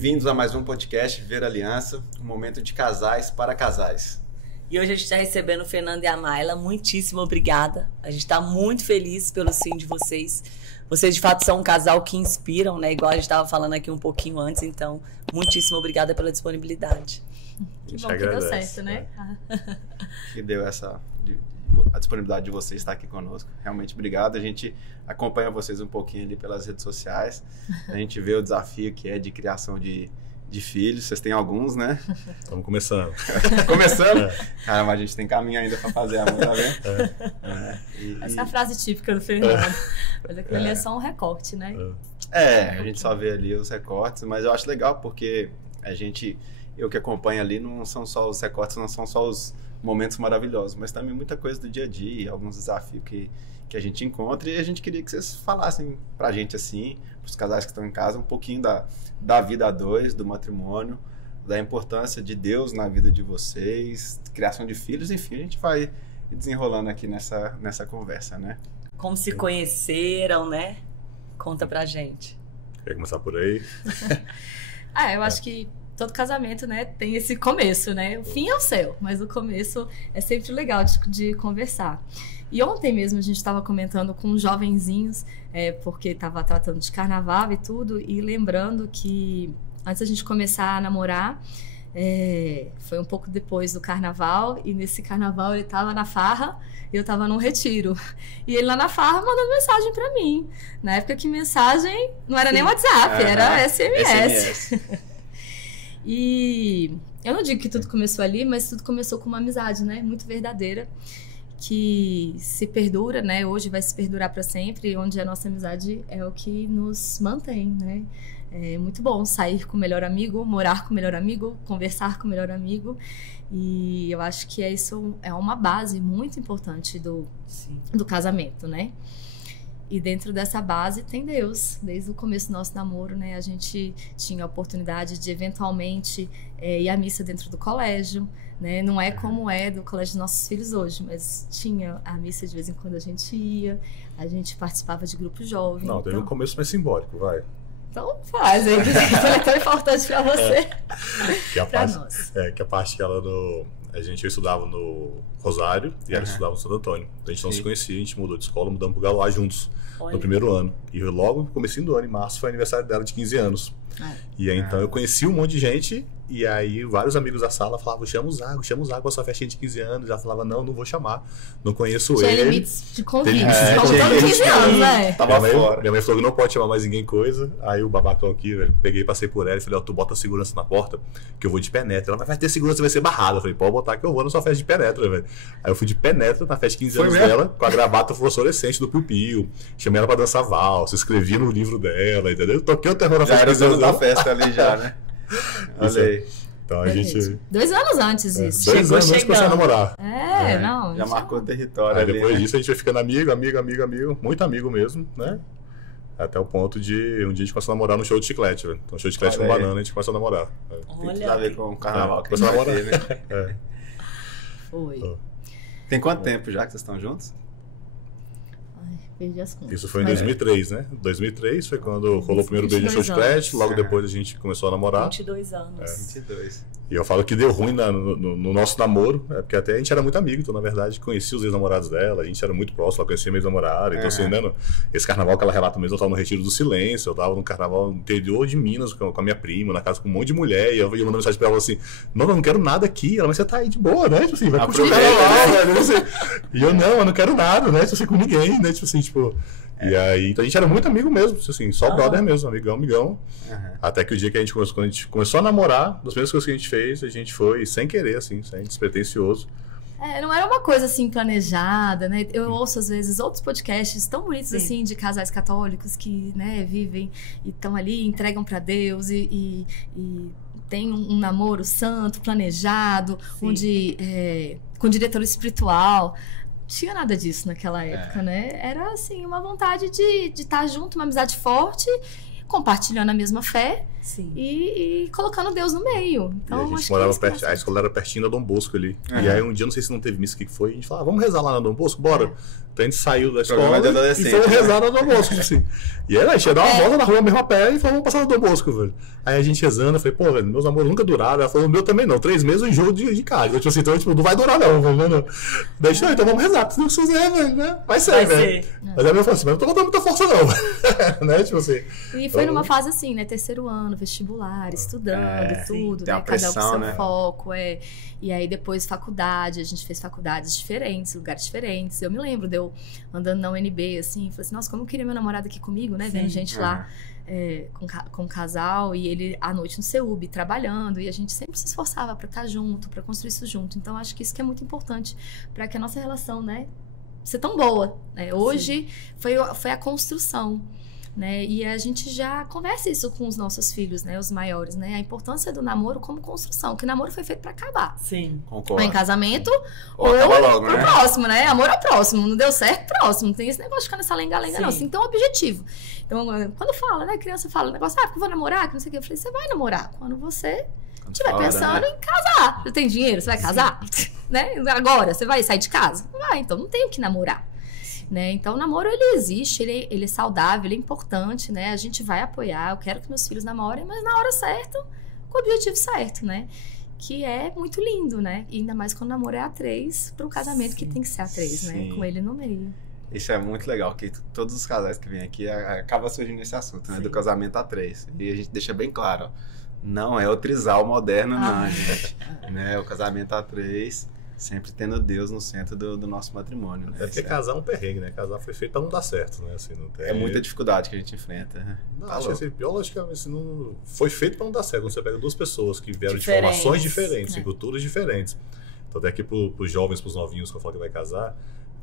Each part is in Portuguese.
Bem-vindos a mais um podcast Ver Aliança, um momento de casais para casais. E hoje a gente está recebendo o Fernando e a Mayla. Muitíssimo obrigada. A gente está muito feliz pelo sim de vocês. Vocês, de fato, são um casal que inspiram, né? Igual a gente estava falando aqui um pouquinho antes. Então, muitíssimo obrigada pela disponibilidade. Que bom que deu certo, né? Que deu a disponibilidade de vocês estar aqui conosco. Realmente, obrigado. A gente acompanha vocês um pouquinho ali pelas redes sociais. A gente vê o desafio que é de criação de filhos. Vocês têm alguns, né? Estamos começando. Começando? Caramba, a gente tem caminho ainda para fazer, amor, tá vendo? Essa é a frase típica do Fernando. Mas aquilo ali é só um recorte, né? A gente só vê ali os recortes, mas eu acho legal porque eu que acompanho ali, não são só os recortes, não são só os momentos maravilhosos, mas também muita coisa do dia a dia, alguns desafios que a gente encontra, e a gente queria que vocês falassem pra gente assim, pros casais que estão em casa, um pouquinho da vida a dois, do matrimônio, da importância de Deus na vida de vocês, criação de filhos, enfim, a gente vai desenrolando aqui nessa conversa, né? Como se conheceram, né? Conta pra gente. Quer começar por aí? Eu acho que todo casamento, né, tem esse começo, né? O fim é o céu, mas o começo é sempre legal de conversar. E ontem mesmo a gente estava comentando com os jovenzinhos, porque estava tratando de carnaval e tudo, e lembrando que antes da gente começar a namorar, foi um pouco depois do carnaval, e nesse carnaval ele estava na farra, e eu estava num retiro. E ele lá na farra mandando mensagem para mim. Na época que mensagem não era nem WhatsApp, era SMS. E eu não digo que tudo começou ali, mas tudo começou com uma amizade, né? Muito verdadeira, que se perdura, né? Hoje vai se perdurar para sempre, onde a nossa amizade é o que nos mantém, né? É muito bom sair com o melhor amigo, morar com o melhor amigo, conversar com o melhor amigo. E eu acho que isso é uma base muito importante do casamento, né? E dentro dessa base tem Deus. Desde o começo do nosso namoro, né, a gente tinha a oportunidade de eventualmente ir à missa dentro do colégio, né? Não é como é do colégio dos nossos filhos hoje, mas tinha a missa de vez em quando a gente ia, a gente participava de grupo jovem. Não, teve um começo mais simbólico, vai. Então faz aí, que foi tão importante pra você. Que a parte que ela eu estudava no Rosário e ela estudava no Santo Antônio. Então a gente não se conhecia, a gente mudou de escola, mudamos pro Galoá juntos. Olha. No primeiro ano. E logo no comecinho do ano, em março, foi aniversário dela de 15 anos. E aí então eu conheci um monte de gente. E aí vários amigos da sala falavam, chama o Zago pra sua festinha de 15 anos. Já falava, não vou chamar, não conheço ele. Tinha limites de convite, como todo 15 anos, né? Minha mãe falou que não pode chamar mais ninguém coisa. Aí o babacão aqui, velho, peguei, passei por ela e falei, tu bota a segurança na porta, que eu vou de penetra. Ela vai ter segurança, vai ser barrada. Eu falei, pode botar que eu vou na sua festa de penetra, velho. Aí eu fui de penetra na festa de 15 anos dela, com a gravata fluorescente do Piu-Piu. Chamei ela pra dançar valsa, escrevi no livro dela, entendeu? Toquei o terror na festa de 15 anos da festa ali já, né? Olha aí. Então a gente... 2 anos antes isso. 2 anos antes que você namorar. Não. Já marcou o território aí ali, depois né? disso a gente vai ficando amigo, muito amigo mesmo, né? Até o ponto de um dia a gente começou a namorar no show de chiclete, velho. Então show de chiclete com banana a gente começou a namorar. Tem tudo a ver com o carnaval que começou a namorar, né? Foi. Tem quanto tempo já que vocês estão juntos? Perdi as contas. Isso foi em 2003, né? 2003 foi quando rolou o primeiro beijo no show de chiclete, logo depois a gente começou a namorar. 22 anos. 22. E eu falo que deu ruim no nosso namoro, porque até a gente era muito amigo, então na verdade conhecia os ex-namorados dela, a gente era muito próximo, ela conhecia meu ex-namorado, então assim, né, esse carnaval que ela relata mesmo, eu tava no Retiro do Silêncio, eu tava no carnaval no interior de Minas com a minha prima, na casa com um monte de mulher, e eu mandando mensagem pra ela assim, não quero nada aqui, ela, mas você tá aí de boa, né, tipo assim, vai curtir o carnaval, velho, assim. E eu não quero nada, né, tipo assim, com ninguém, né, tipo assim, E aí, então a gente era muito amigo mesmo, assim, só brother mesmo, amigão. Até que o dia que quando a gente começou a namorar, das primeiras coisas que a gente fez, a gente foi sem querer, assim, sem despretensioso. Não era uma coisa assim planejada, né? Eu ouço às vezes outros podcasts tão bonitos assim de casais católicos que, né, vivem e estão ali, entregam para Deus e tem um namoro santo, planejado, onde com diretor espiritual. Tinha nada disso naquela época, né? Era, assim, uma vontade de estar junto, uma amizade forte, compartilhando a mesma fé e colocando Deus no meio. Então, e a gente morava perto, a escola era pertinho da Dom Bosco ali. E aí um dia, não sei se não teve missa, o que foi, a gente falava, vamos rezar lá na Dom Bosco, bora. a gente saiu da escola Programa de e adolescente, fomos né? rezar no Dom Bosco, tipo assim. E aí, a gente ia dar uma volta na rua mesmo a pé e fomos passar no Dom Bosco, velho. Aí a gente rezando, eu falei, pô, velho, meus namoros nunca duraram. Ela falou, o meu também não, 3 meses eu enjoo de cara. Então, tipo assim, então, tipo, não vai durar não, velho. Deixa eu, então vamos rezar, se Deus quiser, velho, né? Vai ser, velho. Mas aí eu falei assim, mas não tô botando muita força não, né? Tipo assim. E foi numa fase assim, né? Terceiro ano, vestibular, estudando, tudo, tem né? a Cada um com pressão, seu né? foco, E aí depois faculdade, a gente fez faculdades diferentes, lugares diferentes. Eu me lembro de eu andando na UNB, assim, falei assim, nossa, como eu queria meu namorado aqui comigo, né? Vendo gente lá com um casal, e ele à noite no CEUB, trabalhando, e a gente sempre se esforçava para estar junto, para construir isso junto. Então, acho que isso que é muito importante para que a nossa relação, né, ser tão boa, né? Hoje foi a construção, né? E a gente já conversa isso com os nossos filhos, né? Os maiores, né? A importância do namoro como construção, que o namoro foi feito para acabar. Sim. Concordo. Ou em casamento, Ou acaba logo, pro né? próximo, né? Amor ao próximo. Não deu certo, próximo. Não tem esse negócio de ficar nessa lenga-lenga, não. Sim. Você tem que ter um objetivo. Então, quando fala, né? A criança fala o negócio, porque eu vou namorar, que não sei o que. Eu falei, você vai namorar quando você estiver Fora, pensando né? em casar. Você tem dinheiro? Você vai casar? Né? Agora, você vai sair de casa? Não vai, então não tem o que namorar. Né? Então, o namoro, ele existe, ele é saudável, ele é importante, né? A gente vai apoiar, eu quero que meus filhos namorem, mas na hora certa, com o objetivo certo, né? Que é muito lindo, né? E ainda mais quando o namoro é A3, para o casamento que tem que ser A3, né? Sim. Com ele no meio. Isso é muito legal, que todos os casais que vêm aqui acaba surgindo esse assunto, né? Sim. Do casamento A3. E a gente deixa bem claro, ó, não é o trisal moderno, não, gente. Né? O casamento A3, sempre tendo Deus no centro do nosso matrimônio, né? É porque Isso casar é um perrengue, né? Casar foi feito pra não dar certo, né? Assim, não tem... é muita dificuldade que a gente enfrenta, né? Não, Tá acho que louco. assim, biologicamente assim, não foi feito para não dar certo. Quando você pega duas pessoas que vieram Diferentes, de formações diferentes, né? em culturas diferentes. Então, até aqui pros jovens, pros novinhos que eu falo que vai casar,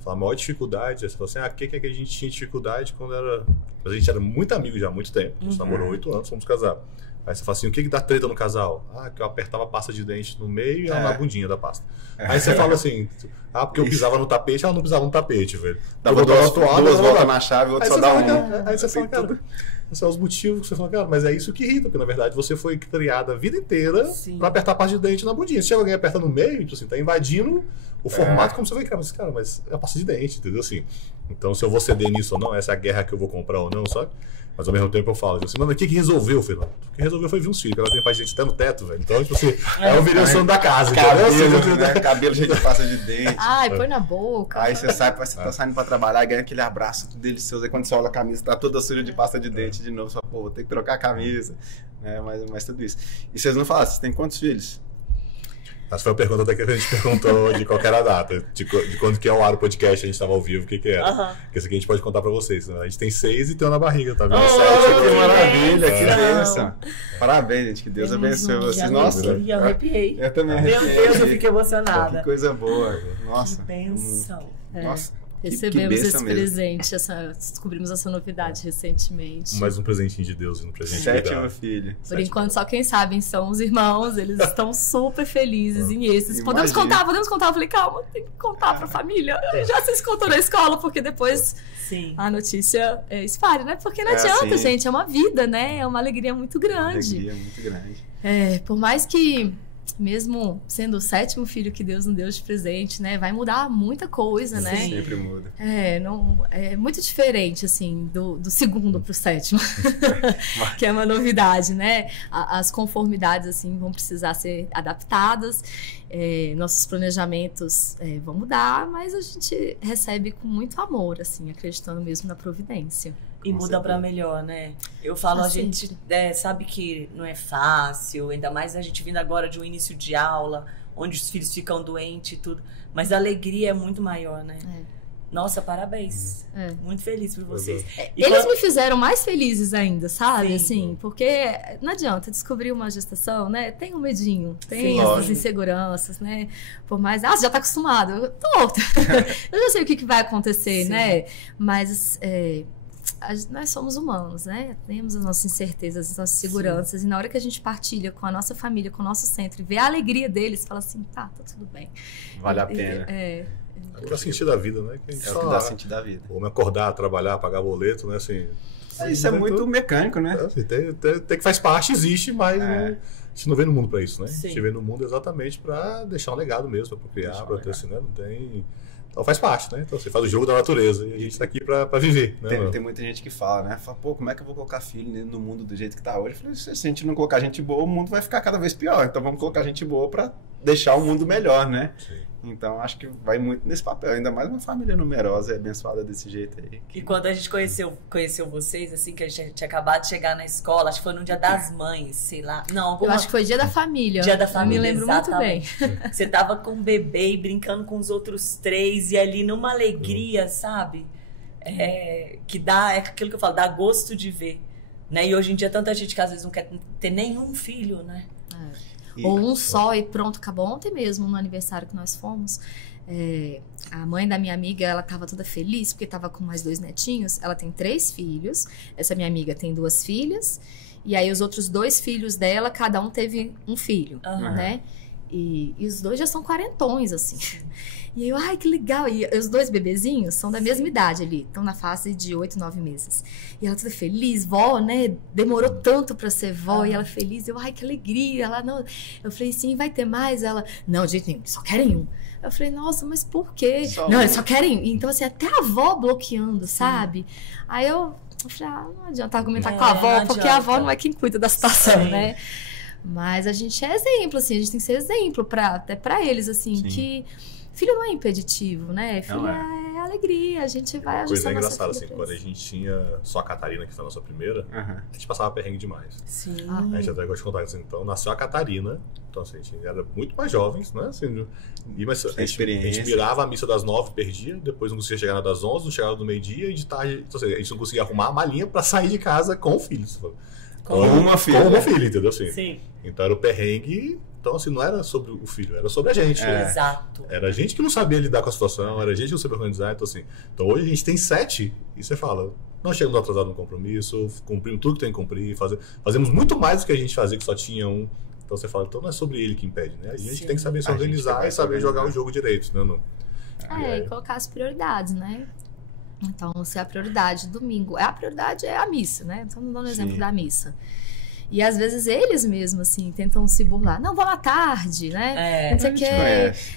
a maior dificuldade é você falar assim, o que é que a gente tinha dificuldade quando era... A gente era muito amigo já há muito tempo. A gente namorou 8 anos, fomos casar. Aí você fala assim, o que dá treta no casal? Que eu apertava a pasta de dente no meio e ela na bundinha da pasta. Aí você fala assim, porque eu pisava no tapete, ela não pisava no tapete, velho. Dava Eu duas dava toalha, voltas na chave, o outro Aí só você dá fala, um. cara, aí você fala, cara, esses são os motivos que você fala, cara, mas é isso que irrita, porque na verdade você foi criada a vida inteira Sim. pra apertar a parte de dente na bundinha. Se alguém aperta no meio, tipo assim, tá invadindo o formato como você vai criar. Mas, cara, mas é a pasta de dente, entendeu? Assim, então, se eu vou ceder nisso ou não, essa é a guerra que eu vou comprar ou não, sabe? Mas ao mesmo tempo eu falo, tipo assim, mano, o que resolveu, Fernando? O que resolveu foi vir uns filhos, porque ela tem parte de dente até no teto, velho. Então, tipo assim, eu virei o santo da casa, entendeu? Cabelo, né? Cabelo cheio de pasta de dente. Ai, põe na boca. Aí você sai, você tá saindo pra trabalhar e ganha aquele abraço delicioso. Aí quando você olha a camisa, tá toda suja de pasta de dente de novo. Você fala, pô, vou ter que trocar a camisa. Né? Mas tudo isso. E vocês não falam, vocês têm quantos filhos? Essa foi a pergunta até que a gente perguntou de qual que era a data, de quando que é o ar o podcast, a gente estava ao vivo, o que era. Porque isso aqui a gente pode contar pra vocês, né? A gente tem 6 e tem um na barriga, tá vendo? Que maravilha, que bênção. bênção. Parabéns, gente, que Deus abençoe vocês. Nossa, Eu arrepiei. eu também Meu arrepiei. Deus, eu fiquei Pô, emocionada. que coisa boa. Nossa. Que bênção. Nossa. Recebemos bênção esse mesmo. presente, descobrimos essa novidade recentemente. Mais um presentinho de Deus e um presente de Sétimo Deus. filho. Por enquanto, só quem sabe são os irmãos, eles estão super felizes em esses. Podemos Imagina. contar. Eu falei, calma, tem que contar pra família. Já se contou na escola, porque depois Sim. a notícia espalha, né? Porque não É adianta, assim. gente, é uma vida, né? É uma alegria muito grande. Alegria muito grande. Por mais que, mesmo sendo o 7º filho que Deus nos deu de presente, né? Vai mudar muita coisa, né? Sim. Sempre muda. É muito diferente, assim, do 2º pro 7º, que é uma novidade, né? As conformidades, assim, vão precisar ser adaptadas, nossos planejamentos vão mudar, mas a gente recebe com muito amor, assim, acreditando mesmo na providência. E Com muda certeza. pra melhor, né? Eu falo, a Assim. gente sabe que não é fácil, ainda mais a gente vindo agora de um início de aula, onde os filhos ficam doentes e tudo, mas a alegria é muito maior, né? Nossa, parabéns. Muito feliz por vocês. E Eles quando- me fizeram mais felizes ainda, sabe? Sim. Assim, porque não adianta descobrir uma gestação, né? Tem um medinho, tem Sim. essas Lógico. inseguranças, né? Por mais, você já tá acostumado. Eu tô, eu já sei o que vai acontecer, Sim. né? Mas nós somos humanos, né? Temos as nossas incertezas, as nossas seguranças. E na hora que a gente partilha com a nossa família, com o nosso centro, e vê a alegria deles, fala assim, tá tudo bem. Vale a pena. É o que dá sentido da vida, né? Que a gente É o só, que dá sentido da vida. Vamos acordar, trabalhar, pagar boleto, né? Assim, Isso é muito mecânico, né? assim, tem que faz parte, existe, mas É. a gente não vem no mundo pra isso, né? Sim. A gente vem no mundo exatamente pra deixar um legado mesmo, pra procriar, Deixar um pra ter legado. assim, né? Não Então faz parte, né? Então você faz o jogo da natureza e a gente tá aqui pra viver, né? Tem muita gente que fala, né? Fala, pô, como é que eu vou colocar filho no mundo do jeito que tá hoje? Eu falei, se a gente não colocar gente boa, o mundo vai ficar cada vez pior. Então vamos colocar gente boa pra deixar o mundo melhor, né? Sim. Então acho que vai muito nesse papel. Ainda mais uma família numerosa e abençoada desse jeito aí. E quando a gente conheceu vocês, assim, que a gente tinha acabado de chegar na escola, acho que foi no Dia das Mães, sei lá. Não, Eu acho que foi Dia da Família. Dia da Família, Eu me lembro exatamente. muito bem. Você tava com um bebê e brincando com os outros 3 e ali numa alegria, sabe? Que dá, é aquilo que eu falo, dá gosto de ver. Né? E hoje em dia tanta gente que às vezes não quer ter nenhum filho, né? Ou um só e pronto, acabou. Ontem mesmo, no aniversário que nós fomos, a mãe da minha amiga, ela tava toda feliz porque tava com mais 2 netinhos. Ela tem 3 filhos. Essa minha amiga tem 2 filhas. E aí os outros 2 filhos dela, cada um teve um filho, né? E os 2 já são quarentões, assim. E eu, ai, que legal. E os 2 bebezinhos são da mesma idade ali. Estão na fase de 8, 9 meses. E ela toda feliz, vó, né? Demorou tanto pra ser vó. E ela feliz. Eu, ai, que alegria. Ela, não. Eu falei, sim, vai ter mais? Ela, não, de jeito nenhum, só querem um. Eu falei, nossa, mas por quê? Não, eles só querem. Então, assim, até a avó bloqueando, sabe? Aí eu falei, não adianta argumentar com a avó, porque a avó não é quem cuida da situação, né? Mas a gente é exemplo, assim, a gente tem que ser exemplo até pra eles, assim, que filho não é impeditivo, né? Filho é alegria, a gente vai ajustar. Coisa engraçada, assim, quando a gente tinha só a Catarina, que foi a nossa primeira, a gente passava perrengue demais. Sim. A gente até gosta de contar isso. Então, nasceu a Catarina, então assim, a gente era muito mais jovens, né? Assim, mas a gente mirava a missa das 9, perdia, depois não conseguia chegar na das 11, não chegava do meio-dia, e de tarde, então, assim, a gente não conseguia arrumar a malinha pra sair de casa com o filho. Com uma filha. Com uma filha, entendeu? Assim. Sim. Então era o perrengue. Então, assim, não era sobre o filho, era sobre a gente. Exato. Era a gente que não sabia lidar com a situação, era a gente que não sabia organizar. Então, assim, então hoje a gente tem 7 e você fala, nós chegamos atrasados no compromisso, cumprimos tudo que tem que cumprir, fazemos muito mais do que a gente fazia, que só tinha um. Então você fala, então não é sobre ele que impede, né? A gente tem que saber se organizar e saber jogar o jogo direito, né? E colocar as prioridades, né? Então, se a prioridade domingo, a prioridade é a missa, né? Então, dando exemplo da missa. E às vezes eles mesmos, assim, tentam se burlar. Não, vamos à tarde, né? Não sei o quê.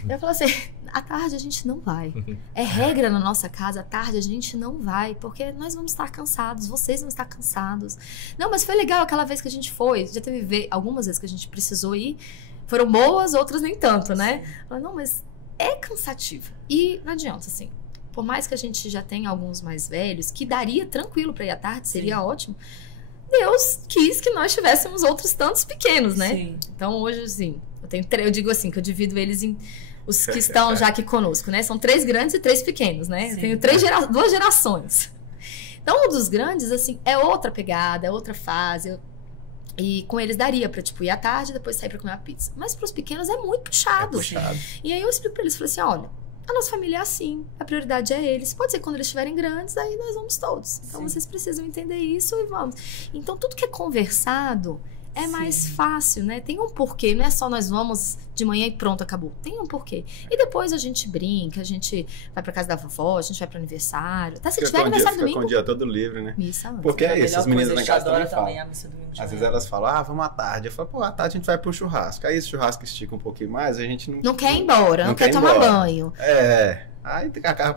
Eu falo assim, à tarde a gente não vai. É regra na nossa casa, à tarde a gente não vai, porque nós vamos estar cansados, vocês vão estar cansados. Não, mas foi legal aquela vez que a gente foi. Já teve algumas vezes que a gente precisou ir. Foram boas, outras nem tanto, né? Falo, não, mas é cansativo. E não adianta, assim. Por mais que a gente já tenha alguns mais velhos, que daria tranquilo para ir à tarde, seria ótimo. Deus quis que nós tivéssemos outros tantos pequenos, né? Sim. Então, hoje, assim, eu digo assim, que eu divido eles em os que estão já aqui conosco, né? São 3 grandes e 3 pequenos, né? Eu tenho 2 gerações. Então, um dos grandes, assim, é outra pegada, é outra fase. E com eles daria pra, tipo, ir à tarde e depois sair pra comer uma pizza. Mas pros pequenos é muito puxado. E aí eu explico pra eles, falei assim, olha, a nossa família é assim, a prioridade é eles. Pode ser que quando eles estiverem grandes, aí nós vamos todos. Então vocês precisam entender isso e vamos. Então tudo que é conversado é mais fácil, né? Tem um porquê, não é só nós vamos de manhã e pronto, acabou. Tem um porquê. E depois a gente brinca, a gente vai pra casa da vovó, a gente vai pro aniversário. Até se tiver aniversário domingo. Fica com o dia todo livre, né? Missa antes. Porque é isso, as meninas lá em casa também falam. A missa domingo de Às vezes manhã. elas falam, vamos à tarde. Eu falo, pô, à tarde a gente vai pro churrasco. Aí esse churrasco estica um pouquinho mais, a gente não... Não quer ir embora, não quer ir tomar embora. banho. Aí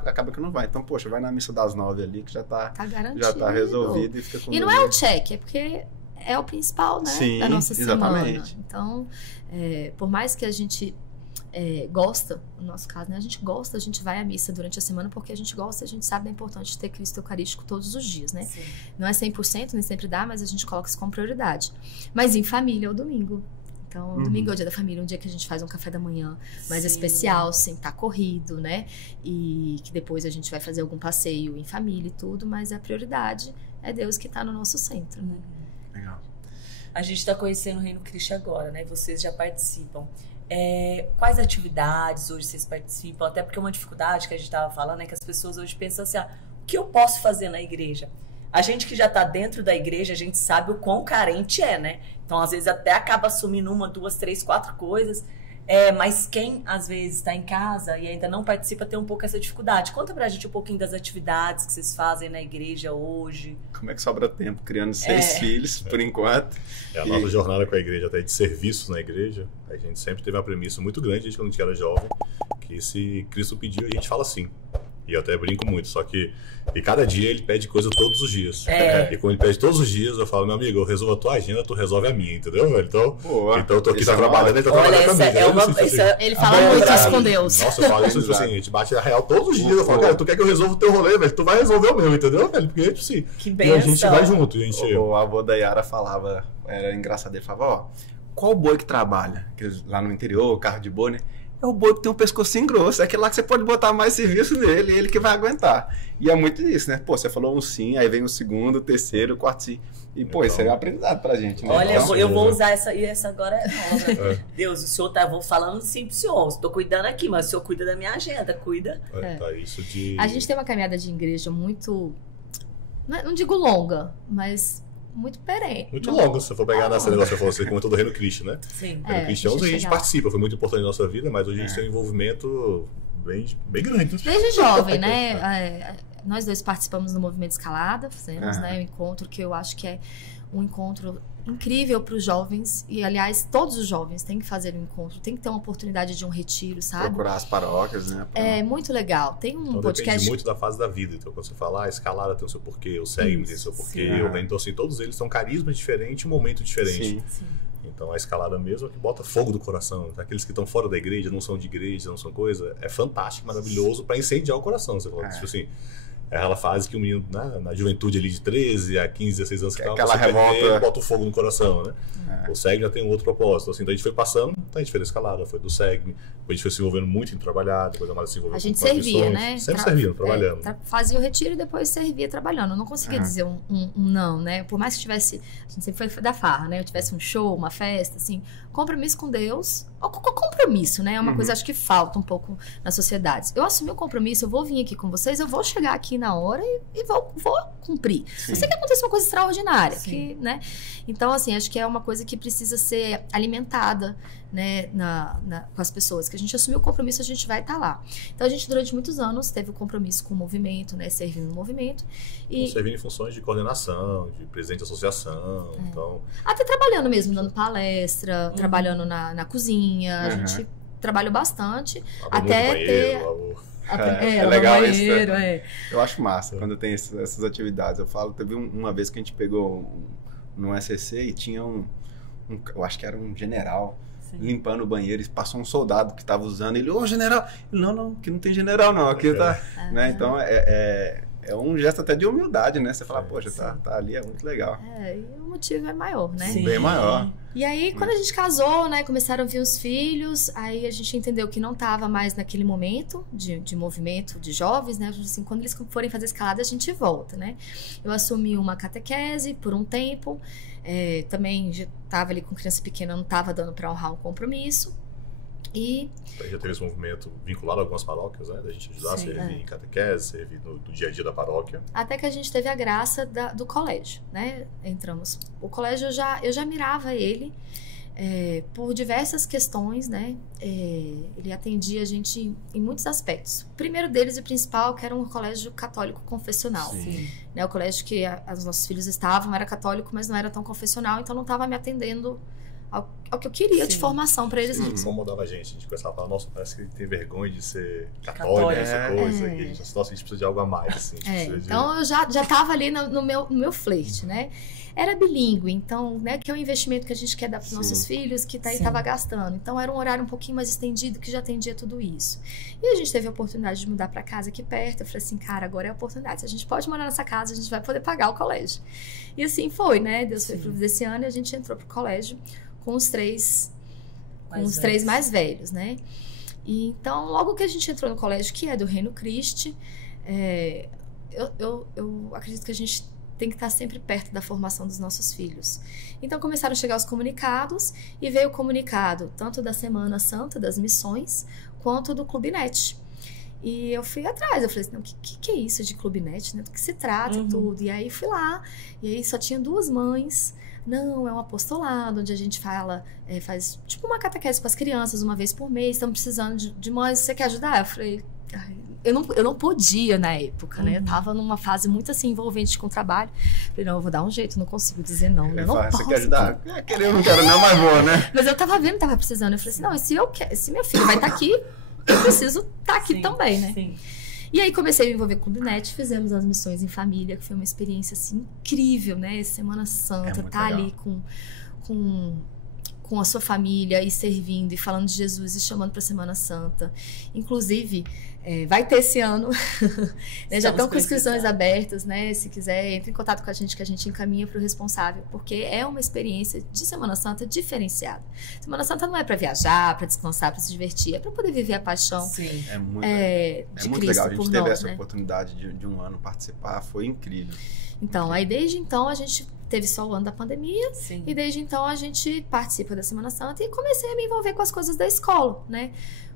acaba que não vai. Então, poxa, vai na missa das 9 ali, que já tá garantido. Já tá resolvido e fica com E não é o check, é porque é o principal, né? Sim, da nossa exatamente. semana. Então, por mais que a gente gosta, no nosso caso, né? A gente vai à missa durante a semana porque a gente gosta, a gente sabe da importância de ter Cristo Eucarístico todos os dias, né? Sim. Não é 100%, nem sempre dá, mas a gente coloca isso como prioridade. Mas em família é o domingo. Então, domingo é o dia da família, um dia que a gente faz um café da manhã mais especial, sem estar corrido, né? E que depois a gente vai fazer algum passeio em família e tudo, mas a prioridade é Deus que está no nosso centro, né? Legal. A gente está conhecendo o Reino Cristo agora, né? Vocês já participam. Quais atividades hoje vocês participam? Até porque uma dificuldade que a gente estava falando é que as pessoas hoje pensam assim, o que eu posso fazer na igreja? A gente que já está dentro da igreja, a gente sabe o quão carente é, né? Então, às vezes, até acaba assumindo 1, 2, 3, 4 coisas. Mas quem, às vezes, está em casa e ainda não participa, tem um pouco essa dificuldade. Conta pra gente um pouquinho das atividades que vocês fazem na igreja hoje. Como é que sobra tempo criando 6 filhos, por enquanto? A nossa jornada com a igreja, até de serviços na igreja, a gente sempre teve uma premissa muito grande, desde quando a gente era jovem, que se Cristo pediu, a gente fala sim. E eu até brinco muito, só que e cada dia ele pede coisa todos os dias. E quando ele pede todos os dias, eu falo, meu amigo, eu resolvo a tua agenda, tu resolve a minha, entendeu, velho? Então eu tô aqui trabalhando, ele tá trabalhando comigo. Ele fala muito isso com Deus. Nossa, eu falo isso, tipo assim, a gente bate a real todos os dias. Eu falo, cara, tu quer que eu resolva o teu rolê, velho? Tu vai resolver o meu, entendeu, velho? Porque, tipo assim, e a gente vai junto. O avô da Yara falava, era engraçado, ele falava, ó, qual boi que trabalha? Lá no interior, carro de boi, né? É o boi que tem um pescocinho grosso, é aquele lá que você pode botar mais serviço nele, ele que vai aguentar. E é muito isso, né? Pô, você falou um sim, aí vem o segundo, o terceiro, o quarto sim. E, pô, isso é um aprendizado pra gente, né? Olha, eu vou usar essa, e essa agora é nova. Deus, o senhor tá, vou falando sim pro senhor, estou cuidando aqui, mas o senhor cuida da minha agenda, cuida. Tá, isso de... A gente tem uma caminhada de igreja muito, não digo longa, mas... muito perene. Muito longo, se você for pegar nessa negócio que você falou, você comentou do Reino Cristo, né? Sim. Reino Cristo é onde a gente participa, foi muito importante na nossa vida, mas hoje a gente tem um envolvimento bem grande. Desde jovem, né? Nós dois participamos do Movimento Escalada, fizemos um encontro que eu acho que é um encontro incrível para os jovens, e aliás todos os jovens têm que fazer um encontro, tem que ter uma oportunidade de um retiro, sabe? Procurar as paróquias, né? É muito legal. Tem um então, podcast... depende muito da fase da vida. Então quando você fala, a Escalada tem o seu porquê, o Segue tem o seu porquê, então assim, todos eles são carismas diferentes, um momento diferente. Sim. Então a Escalada mesmo é que bota fogo do coração. Aqueles que estão fora da igreja, não são de igreja, não são coisa, é fantástico, maravilhoso para incendiar o coração. Você fala, tipo assim, é aquela fase que o menino, na juventude ali de 13 a 15, 16 anos, aquela revolta, bota o fogo no coração, né? O SEG já tem um outro propósito. Assim, então a gente foi passando, a gente fez a Escalada, foi do SEG, depois a gente foi se envolvendo muito em trabalhar, depois a Mara se envolveu a gente servia, né? Sempre servindo, trabalhando. Fazia o retiro e depois servia trabalhando. Eu não conseguia dizer um não, né? Por mais que tivesse, a gente sempre foi da farra, né? Eu tivesse um show, uma festa, assim, compromisso com Deus, ou compromisso, né? É uma coisa, acho que falta um pouco nas sociedades. Eu assumi o compromisso, eu vou vir aqui com vocês, eu vou chegar aqui na hora e vou cumprir. Eu sei que acontece uma coisa extraordinária, que, né? Então, assim, acho que é uma coisa que precisa ser alimentada, né, com as pessoas, que a gente assumiu o compromisso, a gente vai estar lá. Então a gente durante muitos anos teve o compromisso com o movimento, né, servindo no movimento e servindo em funções de coordenação, de presidente de associação, então até trabalhando mesmo, dando palestra, trabalhando na cozinha, a gente trabalhou bastante até ter é legal isso. Eu acho massa quando tem essas atividades. Eu falo, teve uma vez que a gente pegou no SCC e tinha eu acho que era um general limpando o banheiro, e passou um soldado que estava usando, ele, ô general, não, que não tem general não, aqui tá, né? Então é um gesto até de humildade, né? Você fala, poxa, tá ali, é muito legal. E o motivo é maior, né? Sim. Bem maior. E aí, quando a gente casou, né, começaram a vir os filhos, aí a gente entendeu que não estava mais naquele momento de movimento de jovens, né? Assim, quando eles forem fazer escalada, a gente volta, né? Eu assumi uma catequese por um tempo, também já estava ali com criança pequena, não estava dando para honrar um compromisso. E já teve esse movimento vinculado a algumas paróquias, né? Da gente ajudar a servir em catequese, servir no dia a dia da paróquia. Até que a gente teve a graça do colégio, né? Entramos. O colégio eu já mirava ele por diversas questões, né? Ele atendia a gente em muitos aspectos. O primeiro deles e principal, que era um colégio católico confessional. Né? O colégio que os nossos filhos estavam era católico, mas não era tão confessional, então não estava me atendendo ao que eu queria de formação para eles. Isso incomodava a gente começava a falar, nossa, parece que ele tem vergonha de ser católico, essa coisa, e a gente, nossa, a gente precisa de algo a mais, assim. Então eu já tava ali no meu flerte, né? Era bilíngue, então, né, que é um investimento que a gente quer dar para os nossos filhos, que estava gastando. Então era um horário um pouquinho mais estendido, que já atendia tudo isso. E a gente teve a oportunidade de mudar para casa aqui perto. Eu falei assim, cara, agora é a oportunidade. Se a gente pode morar nessa casa, a gente vai poder pagar o colégio. E assim foi, né? Deus foi desse ano e a gente entrou pro colégio com os três mais velhos, né? E então, logo que a gente entrou no colégio, que é do Reino Cristo, eu acredito que a gente tem que estar sempre perto da formação dos nossos filhos. Então, começaram a chegar os comunicados, e veio o comunicado tanto da Semana Santa, das missões, quanto do Clube Net. E eu fui atrás, eu falei assim, não, o que é isso de Clube Net, né? Do que se trata e tudo. E aí fui lá, e aí só tinha 2 mães. Não, é um apostolado, onde a gente faz tipo uma catequese com as crianças uma vez por mês, estamos precisando de mães, você quer ajudar? Eu falei, eu não podia na época, né? Eu tava numa fase muito assim, envolvente com o trabalho. Falei, não, eu vou dar um jeito, não consigo dizer não. Eu não posso. Você quer ajudar? Eu não quero não, mas vou, né? Mas eu tava vendo, tava precisando. Eu falei assim, não, se meu filho vai estar aqui, eu preciso estar aqui também, né? Sim. E aí comecei a me envolver com o Clube Net, fizemos as missões em família, que foi uma experiência assim incrível, né? Semana Santa, tá legal. Ali com a sua família e servindo e falando de Jesus e chamando para Semana Santa. Inclusive, vai ter esse ano, né? Já estão com inscrições abertas, né? Se quiser, entre em contato com a gente que a gente encaminha para o responsável, porque é uma experiência de Semana Santa diferenciada. Semana Santa não é para viajar, para descansar, para se divertir, é para poder viver a paixão. Sim. É muito legal. A gente teve essa oportunidade de um ano participar, foi incrível. Então, aí desde então a gente teve só o ano da pandemia. Sim. E desde então a gente participa da Semana Santa e comecei a me envolver com as coisas da escola, né?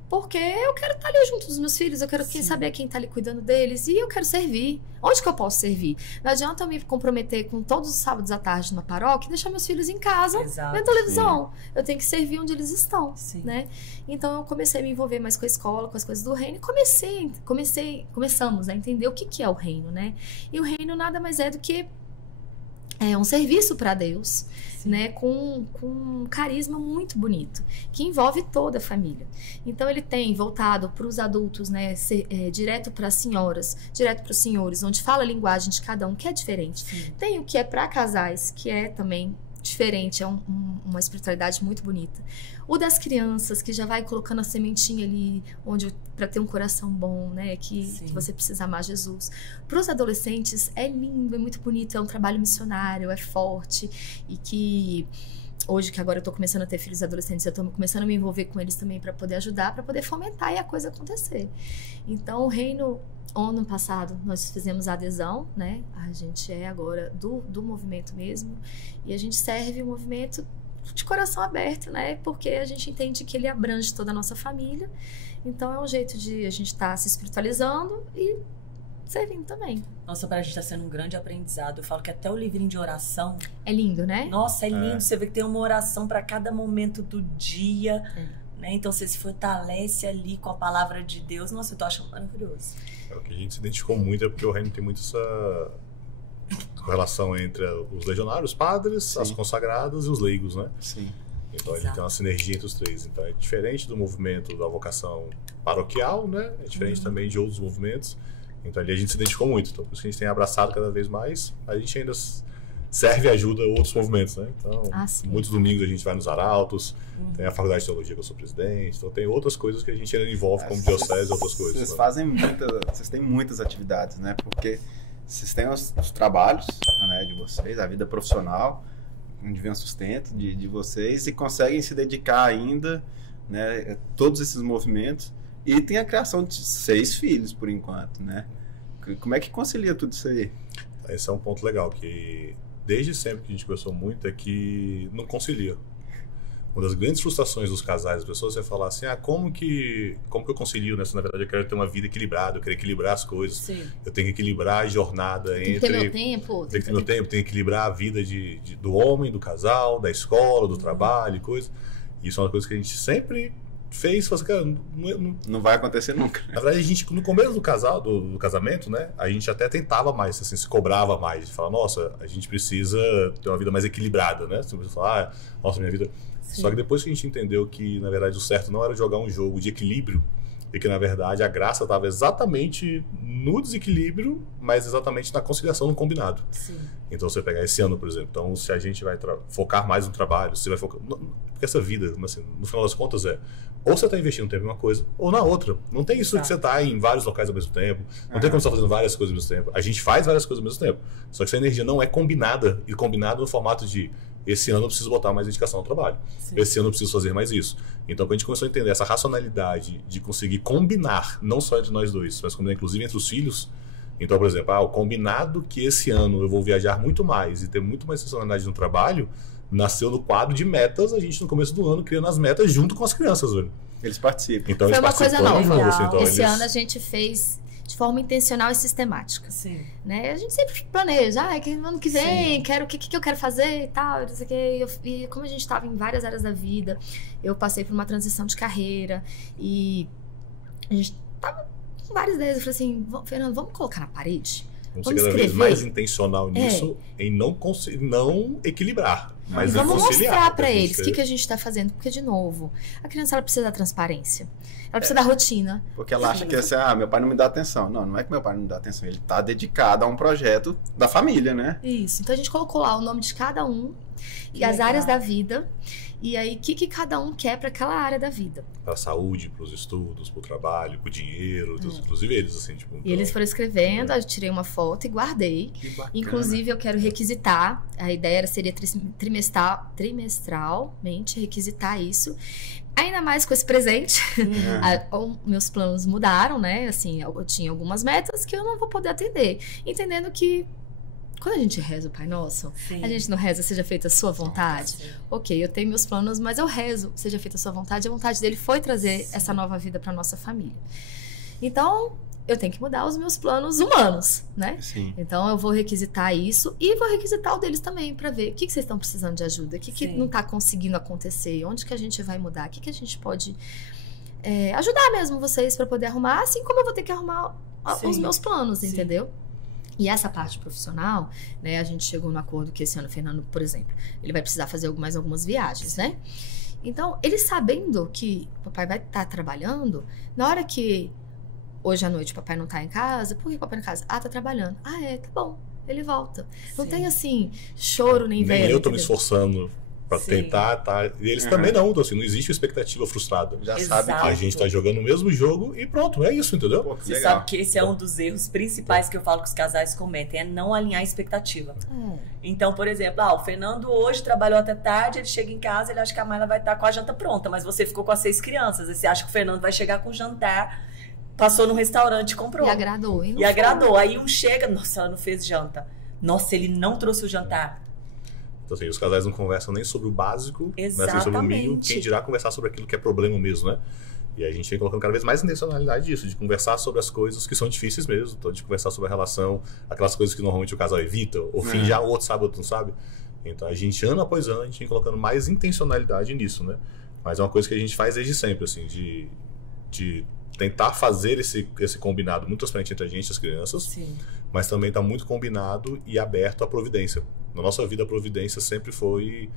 Porque eu quero estar ali junto dos meus filhos, eu quero saber quem está ali cuidando deles e eu quero servir. Onde que eu posso servir? Não adianta eu me comprometer com todos os sábados à tarde na paróquia e deixar meus filhos em casa, vendo televisão. Sim. Eu tenho que servir onde eles estão, né? Então eu comecei a me envolver mais com a escola, com as coisas do reino e começamos a entender o que é o reino, né? E o reino nada mais é do que um serviço para Deus, né, com um carisma muito bonito, que envolve toda a família. Então ele tem voltado para os adultos, né, direto para as senhoras, direto para os senhores, onde fala a linguagem de cada um, que é diferente. Sim. Tem o que é para casais, que é também diferente, é uma espiritualidade muito bonita. O das crianças, que já vai colocando a sementinha ali, para ter um coração bom, né? Que você precisa amar Jesus. Para os adolescentes, é lindo, é muito bonito, é um trabalho missionário, é forte. E que hoje, que agora eu tô começando a ter filhos adolescentes, eu tô começando a me envolver com eles também para poder ajudar, para poder fomentar e a coisa acontecer. Então, o reino... Ano passado nós fizemos a adesão, né? A gente é agora do movimento mesmo e a gente serve o movimento de coração aberto, né? Porque a gente entende que ele abrange toda a nossa família. Então é um jeito de a gente estar se espiritualizando e servindo também. Nossa, pra gente tá sendo um grande aprendizado. Eu falo que até o livrinho de oração... É lindo, né? Nossa, é lindo. Você vê que tem uma oração para cada momento do dia. Né? Então você se fortalece ali com a palavra de Deus. Nossa, eu tô achando maravilhoso. O que a gente se identificou muito é porque o reino tem muito essa correlação entre os legionários, os padres, as consagradas e os leigos, né? Sim. Então ele tem uma sinergia entre os três. Então é diferente do movimento da vocação paroquial, né? É diferente também de outros movimentos. Então ali a gente se identificou muito. Então por isso que a gente tem abraçado cada vez mais. A gente ainda serve e ajuda outros movimentos, né? Então, muitos domingos a gente vai nos arautos, tem a faculdade de teologia que eu sou presidente, então tem outras coisas que a gente ainda envolve como diocese e outras coisas. Vocês têm muitas atividades, né? Porque vocês têm os trabalhos, né, de vocês, a vida profissional, onde vem o sustento de vocês e conseguem se dedicar ainda, né, a todos esses movimentos e tem a criação de 6 filhos por enquanto, né? Como é que concilia tudo isso aí? Esse é um ponto legal, que desde sempre que a gente conversou muito é que não concilia. Uma das grandes frustrações dos casais, as pessoas, é falar assim, como que eu concilio, né? Na verdade, eu quero ter uma vida equilibrada, eu quero equilibrar as coisas. Sim. Eu tenho que equilibrar a jornada entre... Tem que ter meu tempo. Tem que ter meu tempo, tenho que equilibrar a vida do homem, do casal, da escola, do trabalho e coisa. E isso é uma coisa que a gente sempre fez, falou assim, cara, não vai acontecer nunca. Na verdade, a gente, no começo do casamento, né, a gente até tentava mais, assim, se cobrava mais, de falar, nossa, a gente precisa ter uma vida mais equilibrada, né? Você precisa falar, nossa, minha vida... Sim. Só que depois que a gente entendeu que, na verdade, o certo não era jogar um jogo de equilíbrio, e que, na verdade, a graça estava exatamente no desequilíbrio, mas exatamente na conciliação, no combinado. Sim. Então, você pegar esse ano, por exemplo, então, se a gente vai focar mais no trabalho, você vai focar... Porque essa vida, assim, no final das contas, ou você está investindo tempo em uma coisa, ou na outra. Não tem isso que você está em vários locais ao mesmo tempo, não tem como você estar fazendo várias coisas ao mesmo tempo. A gente faz várias coisas ao mesmo tempo, só que essa energia não é combinada, e combinada no formato de esse ano eu preciso botar mais dedicação ao trabalho. Sim. Esse ano eu preciso fazer mais isso. Então, quando a gente começou a entender essa racionalidade de conseguir combinar, não só entre nós dois, mas combinar inclusive entre os filhos. Então, por exemplo, o combinado que esse ano eu vou viajar muito mais e ter muito mais funcionalidade no trabalho, nasceu no quadro de metas, a gente no começo do ano criando as metas junto com as crianças, velho. Eles participam. Então, Foi eles uma coisa participando nova. juntos, então, Esse eles- ano a gente fez de forma intencional e sistemática. Sim. Né? A gente sempre planeja, que ano que vem, o que eu quero fazer e tal, não sei o quê. E como a gente estava em várias áreas da vida, eu passei por uma transição de carreira e a gente tava com várias ideias. Eu falei assim, Fernando, vamos colocar na parede? Vamos Vamos ser cada vez escrever? mais intencional nisso, em não equilibrar, mas E em vamos conciliar. mostrar para A gente eles o que a gente está fazendo. Porque, de novo, a criança ela precisa da transparência. Ela precisa da rotina. Porque ela acha que é assim, meu pai não me dá atenção. Não, não é que meu pai não me dá atenção. Ele tá dedicado a um projeto da família, né? Isso. Então, a gente colocou lá o nome de cada um e Que as legal. áreas da vida. E aí, o que cada um quer para aquela área da vida. Para a saúde, para os estudos, para o trabalho, para o dinheiro, inclusive eles, assim, tipo... E eles foram escrevendo, eu tirei uma foto e guardei. Que bacana. Inclusive, eu quero requisitar. A ideia seria trimestralmente requisitar isso. Ainda mais com esse presente. Meus planos mudaram, né? Assim, eu tinha algumas metas que eu não vou poder atender. Entendendo que quando a gente reza o Pai Nosso, Sim. a gente não reza, seja feita a sua vontade. Sim. Ok, eu tenho meus planos, mas eu rezo, seja feita a sua vontade. A vontade dele foi trazer essa nova vida para nossa família. Então, eu tenho que mudar os meus planos humanos, né? Sim. Então, eu vou requisitar isso e vou requisitar o deles também para ver o que vocês estão precisando de ajuda, o que Sim. não está conseguindo acontecer, onde que a gente vai mudar, o que a gente pode ajudar mesmo vocês para poder arrumar, assim como eu vou ter que arrumar os Sim. meus planos, Sim. entendeu? E essa parte profissional, né, a gente chegou no acordo que esse ano o Fernando, por exemplo, ele vai precisar fazer mais algumas viagens, né? Então, ele sabendo que o papai vai estar trabalhando, na hora que hoje à noite o papai não tá em casa, por que o papai não tá em casa? Ah, tá trabalhando. Ah, tá bom, ele volta. Não Sim. tem assim, choro nem Nem velho. eu tô me entendeu? esforçando para Sim. tentar, tá? E eles também não, então, assim, não existe expectativa frustrada. Já Exato. sabe A gente tá jogando o mesmo jogo e pronto, é isso, entendeu? Pô, que Você legal. sabe que esse é um dos erros principais que eu falo que os casais cometem, é não alinhar a expectativa. Então, por exemplo, o Fernando hoje trabalhou até tarde, ele chega em casa, ele acha que a Mayla vai estar com a janta pronta, mas você ficou com as 6 crianças, aí você acha que o Fernando vai chegar com o jantar, passou no restaurante e comprou. E agradou. não E foi. agradou. Aí um chega, nossa, ela não fez janta. Nossa, ele não trouxe o jantar. Então, assim, os casais não conversam nem sobre o básico, né, assim, sobre o mínimo, Exatamente. quem dirá conversar sobre aquilo que é problema mesmo, né? E a gente vem colocando cada vez mais intencionalidade disso, de conversar sobre as coisas que são difíceis mesmo, então, de conversar sobre a relação, aquelas coisas que normalmente o casal evita, ou finge, o outro sabe, o outro não sabe. Então, a gente, ano após ano, a gente vem colocando mais intencionalidade nisso, né? Mas é uma coisa que a gente faz desde sempre, assim, de tentar fazer esse combinado muito transparente entre a gente e as crianças, Sim. mas também está muito combinado e aberto à providência. Na nossa vida, a providência sempre foi...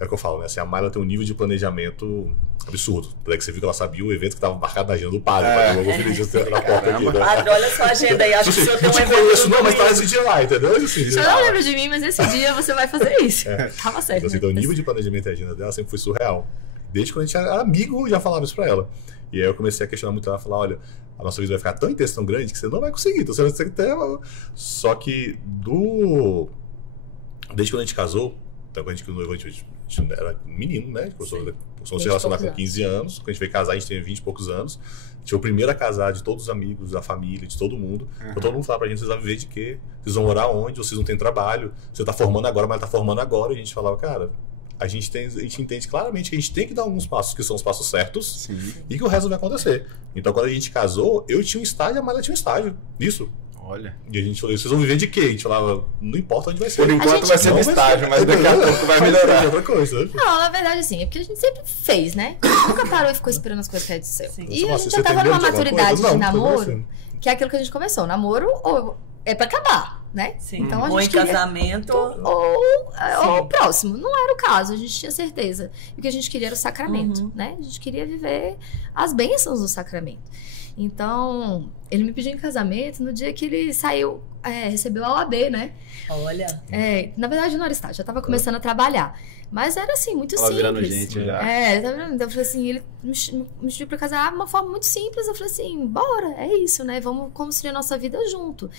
É o que eu falo, né? Assim, a Mayla tem um nível de planejamento absurdo. Até que você viu que ela sabia o evento que estava marcado na agenda do padre. Eu vou feliz de ter na porta aqui, né? Padre, olha sua agenda aí, acho que o senhor tem um Não te evento. conheço, no não, mas tá domingo. esse dia lá, entendeu? Assim, Você não lembra de mim, mas esse dia você vai fazer isso. Tava certo. Então, assim, então, o nível de planejamento e agenda dela sempre foi surreal. Desde quando a gente era amigo, eu já falava isso pra ela. E aí eu comecei a questionar muito ela, falar, olha, a nossa vida vai ficar tão intensa, tão grande, que você não vai conseguir. Então você vai ter que ter... Só que desde quando a gente casou, então quando a gente noivo, a gente era menino, né? Começou a se relacionar com 15 anos. Quando a gente veio casar, a gente tinha 20 e poucos anos. A gente foi o primeiro a casar de todos os amigos, da família, de todo mundo. Então todo mundo falava pra gente, vocês vão viver de quê? Vocês vão morar onde? Vocês não têm trabalho. Você tá formando agora, mas tá formando agora. E a gente falava, cara... A gente entende claramente que a gente tem que dar alguns passos que são os passos certos. Sim. E que o resto vai acontecer. Então, quando a gente casou, eu tinha um estágio e a Mayla tinha um estágio. Isso. Olha. E a gente falou, vocês vão viver de quê? A gente falava, não importa onde vai ser. Por enquanto gente vai ser no não vai estágio, ser. mas daqui a pouco vai melhorar. outra coisa. Não, na verdade, assim, é porque a gente sempre fez, né? A gente nunca parou e ficou esperando as coisas caírem do céu. Sim. E a Nossa, gente você já tem tava medo numa de alguma maturidade coisa? de Não, namoro, assim. que é aquilo que a gente começou. Namoro é pra acabar, né? Sim. Então a Ou em gente queria... casamento. Ou próximo. Não era o caso, a gente tinha certeza. E o que a gente queria era o sacramento, Uhum. né? A gente queria viver as bênçãos do sacramento. Então, ele me pediu em casamento no dia que ele saiu, recebeu a OAB, né? Olha. Na verdade, não era estágio, já tava começando a trabalhar. Mas era assim, muito Tava virando simples. gente já. Tá vendo? Então eu falei assim, ele me pediu pra casar de uma forma muito simples. Eu falei assim, bora, é isso, né? Vamos construir a nossa vida junto.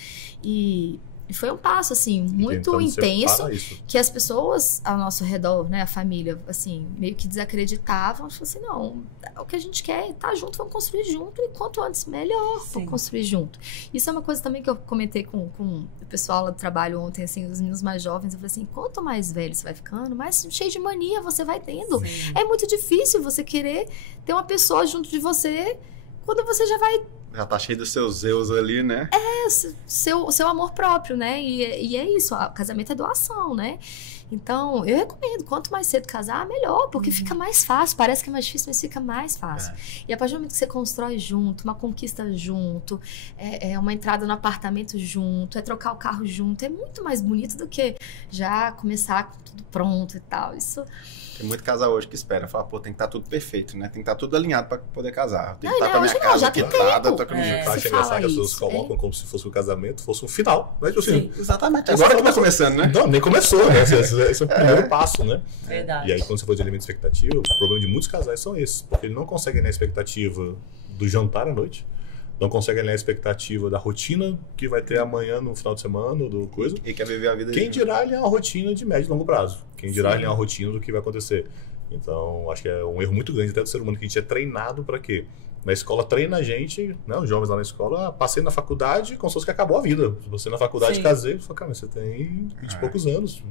E E foi um passo, assim, muito Tentando intenso, separar isso. que as pessoas ao nosso redor, né, a família, assim, meio que desacreditavam. Falaram assim, não, o que a gente quer é estar junto, vamos construir junto, e quanto antes, melhor, vamos construir junto. Isso é uma coisa também que eu comentei com o pessoal lá do trabalho ontem, assim, os meninos mais jovens, eu falei assim, quanto mais velho você vai ficando, mais cheio de mania você vai tendo. Sim. É muito difícil você querer ter uma pessoa junto de você quando você já vai Já tá cheio dos seus Zeus ali, né? seu amor próprio, né? E é isso, o casamento é doação, né? Então, eu recomendo, quanto mais cedo casar, melhor, porque fica mais fácil. Parece que é mais difícil, mas fica mais fácil. E a partir do momento que você constrói junto, uma conquista junto, é uma entrada no apartamento junto, é trocar o carro junto, é muito mais bonito do que já começar com tudo pronto e tal. Isso... Tem muito casal hoje que espera. Fala, pô, tem que estar tudo perfeito, né? Tem que estar tudo alinhado pra poder casar. Tem que estar com a minha hoje não, casa já tem quitada. tempo. Tô com a minha... Eu acho se engraçado fala que as pessoas isso, colocam como se fosse um casamento, fosse um final, né? Tipo assim, Sim. Exatamente. Agora Agora que que tá começando, né? não, nem começou, né? Esse é o primeiro passo, né? Verdade. E aí, quando você for de elemento de expectativa, o problema de muitos casais são esses, porque eles não conseguem alinhar a expectativa do jantar à noite, não conseguem alinhar a expectativa da rotina que vai ter amanhã no final de semana, ou do coisa. E quer viver a vida Quem de... dirá alinhar uma rotina de médio e longo prazo? Quem dirá Sim. alinhar uma rotina do que vai acontecer? Então, acho que é um erro muito grande até do ser humano, que a gente é treinado para quê? Na escola treina a gente, né, os jovens lá na escola, passei na faculdade como se fosse que acabou a vida. Você na faculdade Sim. casei, você fala, cara, mas você tem 20 e poucos anos.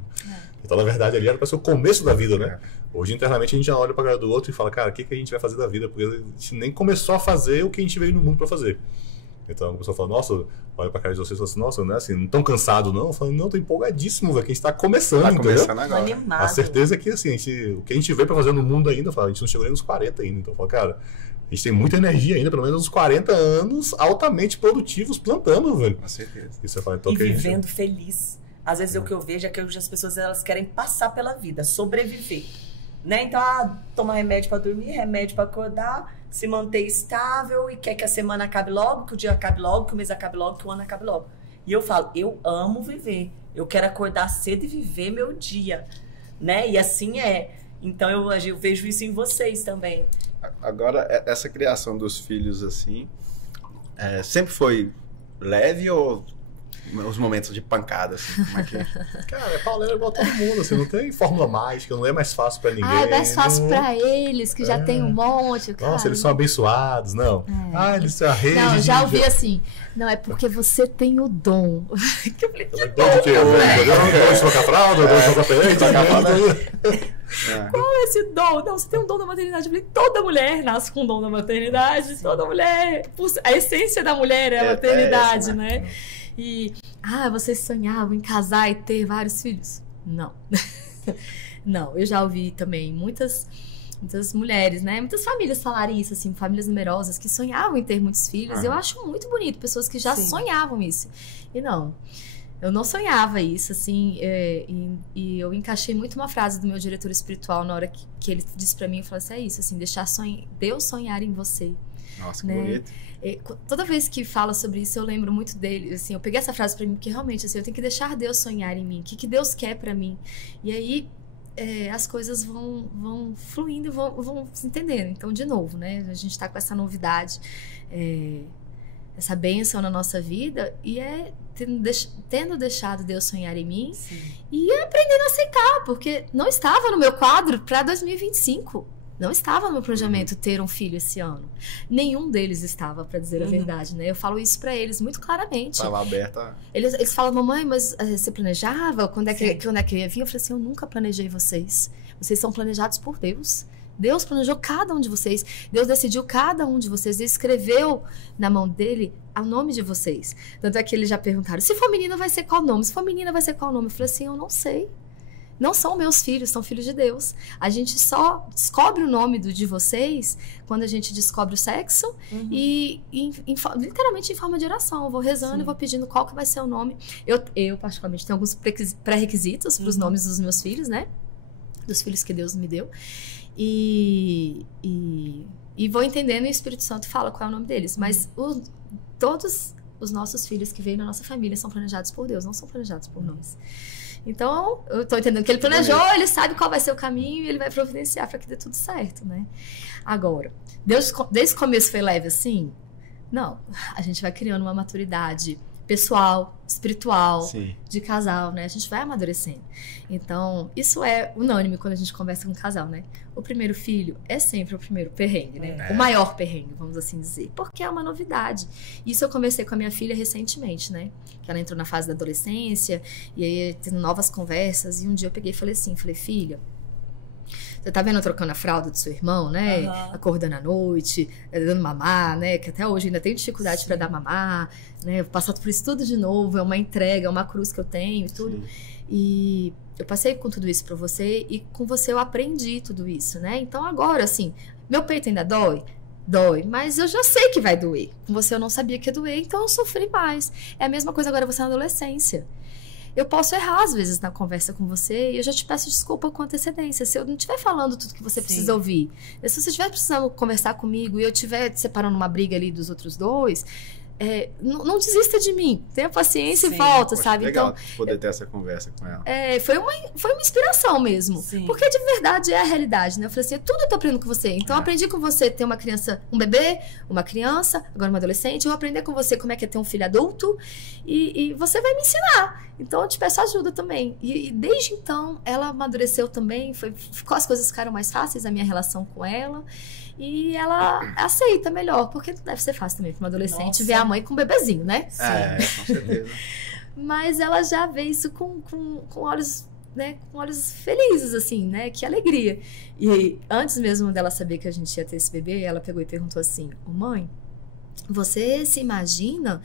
Então, na verdade, ali era para ser o começo da vida, né? Hoje, internamente, a gente já olha para a cara do outro e fala, cara, o que a gente vai fazer da vida? Porque a gente nem começou a fazer o que a gente veio no mundo para fazer. Então, a pessoa fala, nossa, olha pra cara de vocês e fala assim, nossa, não é assim, não tão cansado não? Eu falo, não, tô empolgadíssimo, velho, que a gente tá começando, Tá entendeu? começando agora. Animado. A certeza é que, assim, o que a gente veio pra fazer no mundo ainda, a gente não chegou nem nos 40 ainda. Então, fala, cara, a gente tem muita energia ainda, pelo menos uns 40 anos altamente produtivos plantando, velho. Com certeza. Isso é falar, então, E que a gente... vivendo feliz. Às vezes o que eu vejo é que hoje as pessoas elas querem passar pela vida, sobreviver. Né? Então, toma remédio pra dormir, remédio pra acordar, se manter estável e quer que a semana acabe logo, que o dia acabe logo, que o mês acabe logo, que o ano acabe logo. E eu falo, eu amo viver. Eu quero acordar cedo e viver meu dia. Né? E assim é. Então, eu vejo isso em vocês também. Agora, essa criação dos filhos, assim, sempre foi leve ou os momentos de pancada, assim? Como é que... Cara, Paulo é igual todo mundo, assim, não tem fórmula mágica, não é mais fácil pra ninguém. é mais fácil não... pra eles, que já tem um monte, cara. Nossa, eles são abençoados, não. Eles têm a rede. Não, já ouvi assim, não, é porque você tem o dom. Que eu falei, que Dom de quê? Dom de trocar fralda, dom de trocar peito, qual é esse dom? Não, você tem um dom da maternidade. Eu falei, toda mulher nasce com o dom da maternidade, toda mulher. A essência da mulher é a maternidade, essa, né? E, vocês sonhavam em casar e ter vários filhos? Não. Não, eu já ouvi também muitas mulheres, né? Muitas famílias falarem isso, assim, famílias numerosas que sonhavam em ter muitos filhos. Eu acho muito bonito, pessoas que já sonhavam isso. E não, eu não sonhava isso, assim, e eu encaixei muito uma frase do meu diretor espiritual na hora que ele disse pra mim, eu falei assim, é isso, assim, deixar Deus sonhar em você. Nossa, que né? bonito. Toda vez que fala sobre isso, eu lembro muito dele, assim, eu peguei essa frase pra mim, porque realmente, assim, eu tenho que deixar Deus sonhar em mim, o que Deus quer pra mim. E aí, as coisas vão fluindo e vão se entendendo. Então, de novo, né, a gente tá com essa novidade, essa bênção na nossa vida, e tendo deixado Deus sonhar em mim, e aprendendo a aceitar, porque não estava no meu quadro pra 2025. Não estava no meu planejamento ter um filho esse ano. Nenhum deles estava, para dizer a verdade, né? Eu falo isso para eles muito claramente. Estava aberta. Eles falam, mamãe, mas você planejava? Quando é que eu ia vir? Eu falei assim, eu nunca planejei vocês. Vocês são planejados por Deus. Deus planejou cada um de vocês. Deus decidiu cada um de vocês. Ele escreveu na mão dele o nome de vocês. Tanto é que eles já perguntaram, se for menina vai ser qual nome? Se for menina vai ser qual nome? Eu falei assim, eu não sei. Não são meus filhos, são filhos de Deus. A gente só descobre o nome de vocês quando a gente descobre o sexo e literalmente em forma de oração. Eu vou rezando e vou pedindo qual que vai ser o nome. Eu particularmente, tenho alguns pré-requisitos para os nomes dos meus filhos, né? Dos filhos que Deus me deu. E vou entendendo e o Espírito Santo fala qual é o nome deles. Mas todos os nossos filhos que veio na nossa família são planejados por Deus, não são planejados por nós. Então, eu tô entendendo que ele planejou, ele sabe qual vai ser o caminho e ele vai providenciar para que dê tudo certo, né? Agora, Deus, desde o começo foi leve assim? Não. A gente vai criando uma maturidade pessoal, espiritual, Sim. de casal, né? A gente vai amadurecendo. Então, isso é unânime quando a gente conversa com um casal, né? O primeiro filho é sempre o primeiro perrengue, né? O maior perrengue, vamos assim dizer. Porque é uma novidade. Isso eu conversei com a minha filha recentemente, né? Que ela entrou na fase da adolescência, e aí tendo novas conversas, e um dia eu peguei e falei assim, filha, você tá vendo eu trocando a fralda do seu irmão, né? Acordando à noite, dando mamar, né? Que até hoje ainda tenho dificuldade para dar mamar, né? Passar por isso tudo de novo, é uma entrega, é uma cruz que eu tenho e tudo. Sim. E eu passei com tudo isso para você e com você eu aprendi tudo isso, né? Então agora, assim, meu peito ainda dói? Dói, mas eu já sei que vai doer. Com você eu não sabia que ia doer, então eu sofri mais. É a mesma coisa agora você na adolescência. Eu posso errar, às vezes, na conversa com você e eu já te peço desculpa com antecedência. Se eu não estiver falando tudo que você precisa ouvir. Se você estiver precisando conversar comigo e eu estiver separando uma briga ali dos outros dois, não desista de mim. Tenha paciência e volta, sabe? Legal então, poder ter essa conversa com ela. Foi uma inspiração mesmo. Sim. Porque de verdade é a realidade, né? Eu falei assim, tudo eu tô aprendendo com você. Então eu aprendi com você ter uma criança, um bebê, uma criança, agora uma adolescente. Eu vou aprender com você como é que é ter um filho adulto e você vai me ensinar. Então eu te peço ajuda também. E desde então ela amadureceu também, as coisas ficaram mais fáceis, a minha relação com ela. E ela aceita melhor, porque deve ser fácil também para uma adolescente ver a mãe com um bebezinho, né? Com certeza. Mas ela já vê isso com olhos, né? Com olhos felizes, assim, né? Que alegria. E antes mesmo dela saber que a gente ia ter esse bebê, ela pegou e perguntou assim, mãe, você se imagina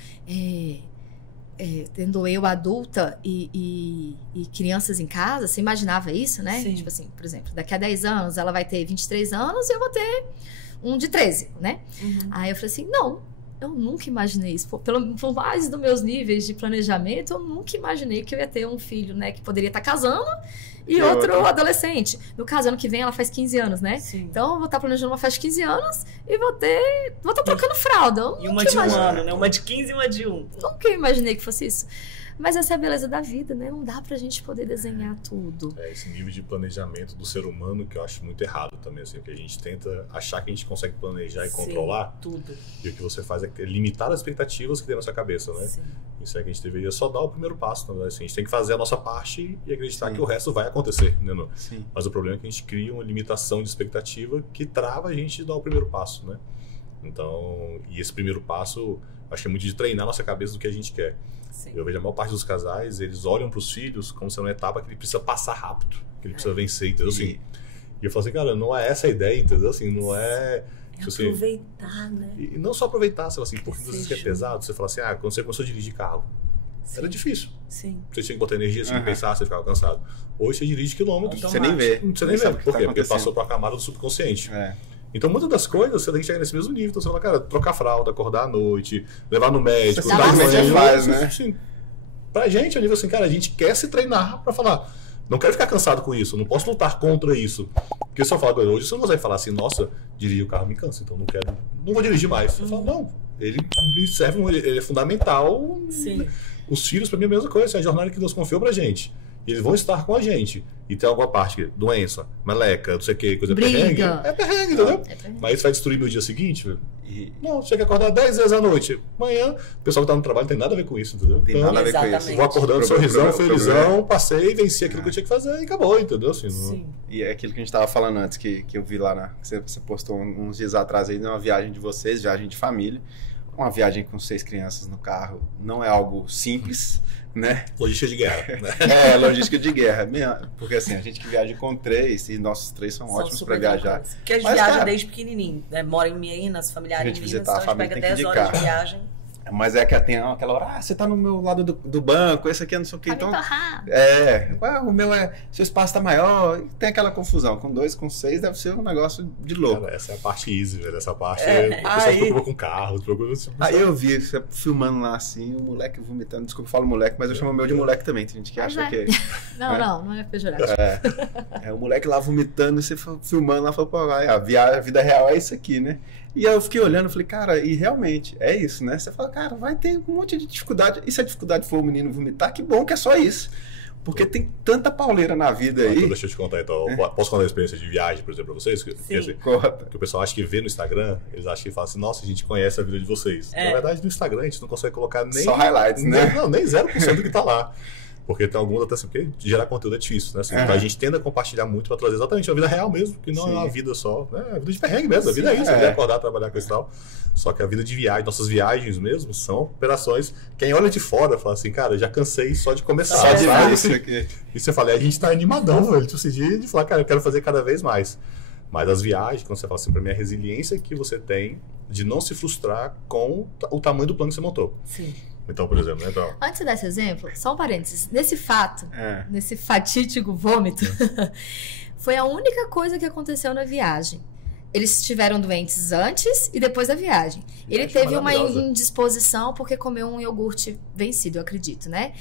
tendo eu adulta e crianças em casa? Você imaginava isso, né? Sim. Tipo assim, por exemplo, daqui a 10 anos ela vai ter 23 anos e eu vou ter um de 13, né? Uhum. Aí eu falei assim, não, eu nunca imaginei isso. Por mais dos meus níveis de planejamento, eu nunca imaginei que eu ia ter um filho, né? Que poderia estar casando e outro adolescente. No caso, ano que vem ela faz 15 anos, né? Sim. Então eu vou estar planejando uma festa de 15 anos e vou estar trocando fralda. E uma de um ano, né? Uma de 15 e uma de 1. Nunca imaginei que fosse isso. Mas essa é a beleza da vida, né? Não dá pra gente poder desenhar tudo. Esse nível de planejamento do ser humano que eu acho muito errado também, assim, que a gente tenta achar que a gente consegue planejar e controlar. Tudo. E o que você faz é limitar as expectativas que tem na sua cabeça, né? Sim. Isso é que a gente deveria só dar o primeiro passo, né? Assim, a gente tem que fazer a nossa parte e acreditar que o resto vai acontecer, né? Mas o problema é que a gente cria uma limitação de expectativa que trava a gente de dar o primeiro passo, né? Então, e esse primeiro passo, acho que é muito de treinar a nossa cabeça do que a gente quer. Sim. Eu vejo a maior parte dos casais, eles olham para os filhos como sendo uma etapa que ele precisa passar rápido, que ele precisa vencer, entendeu? Assim, e eu falo assim, cara, não é essa a ideia, entendeu? Assim, não é... aproveitar, né? E não só aproveitar, você fala assim, porque às vezes que é pesado, você fala assim, quando você começou a dirigir carro, era difícil. Sim. Você tinha que botar energia, você tinha que pensar, você ficava cansado. Hoje você dirige quilômetros, você nem vê. Você nem vê. Por quê? Porque passou para a camada do subconsciente. Então, muitas das coisas você tem que chegar nesse mesmo nível. Então, você fala, cara, trocar fralda, acordar à noite, levar no médico, dar uma faz, né? Assim, pra gente, eu digo assim, cara, a gente quer se treinar pra falar, não quero ficar cansado com isso, não posso lutar contra isso. Porque se eu falar hoje, você não consegue falar assim, nossa, dirigir o carro me cansa, então não vou dirigir mais. Eu falo, não, ele serve, ele é fundamental. Sim. Os filhos, pra mim, é a mesma coisa, é a jornada que Deus confiou pra gente. Eles vão estar com a gente. E tem alguma parte, doença, meleca, não sei o que, coisa perrengue. É perrengue, entendeu? Mas isso vai destruir meu dia seguinte? Não, você quer acordar 10 vezes à noite. Amanhã, o pessoal que tá no trabalho não tem nada a ver com isso, entendeu? Tem nada a ver com isso. Vou acordando, sorrisão, felizão, passei, venci aquilo que eu tinha que fazer e acabou, entendeu? Assim, Sim. E é aquilo que a gente tava falando antes, que eu vi lá, você postou uns dias atrás aí, uma viagem de vocês, viagem de família. Uma viagem com 6 crianças no carro não é algo simples, né? Logística de guerra, né? Logística de guerra. Porque assim, a gente que viaja com 3, e nossos 3 são ótimos para viajar. Porque a gente viaja desde pequenininho, né? Mora em Minas, familiares em Minas, então a gente pega 10 horas de viagem. Mas é que tem aquela hora, você tá no meu lado do banco, esse aqui é não sei o que. Então, o meu seu espaço tá maior, e tem aquela confusão. Com 2, com 6, deve ser um negócio de louco. Cara, essa é a parte easy, velho. Essa parte, o pessoal se preocupa com carro, se preocupa assim. Aí eu vi, você filmando lá assim, o moleque vomitando. Desculpa, eu falo moleque, mas eu chamo o meu de moleque também. Tem gente que acha que... Não é pejorativo. O moleque lá vomitando, e você filmando lá, falou, pô, a vida real é isso aqui, né? E aí eu fiquei olhando e falei, cara, e realmente, é isso, né? Você fala, cara, vai ter um monte de dificuldade. E se a dificuldade for o menino vomitar, que bom que é só isso. Porque tem tanta pauleira na vida aí. Deixa eu te contar então. Posso contar a experiência de viagem, por exemplo, pra vocês? Sim. Que o pessoal acha que vê no Instagram, eles acham que fala assim, nossa, a gente conhece a vida de vocês. Na verdade, no Instagram a gente não consegue colocar nem... Só highlights, né? Não, nem 0% do que tá lá. Porque tem alguns até assim, porque gerar conteúdo é difícil, né? Assim, então a gente tende a compartilhar muito para trazer exatamente a vida real mesmo, que não é uma vida só, né? É a vida de perrengue mesmo, a vida é isso, é acordar, trabalhar com isso e tal. Só que a vida de viagem, nossas viagens mesmo, são operações, quem olha de fora fala assim, cara, já cansei só de começar. Só de ver isso aqui. E você fala, a gente tá animadão, velho, tipo, de falar, cara, eu quero fazer cada vez mais. Mas as viagens, quando você fala assim, pra mim, a resiliência que você tem de não se frustrar com o tamanho do plano que você montou. Sim. Então, por exemplo, né? Então... Antes de dar esse exemplo, só um parênteses. Nesse nesse fatídico vômito, foi a única coisa que aconteceu na viagem. Eles estiveram doentes antes e depois da viagem. Ele teve uma indisposição porque comeu um iogurte vencido, eu acredito, né?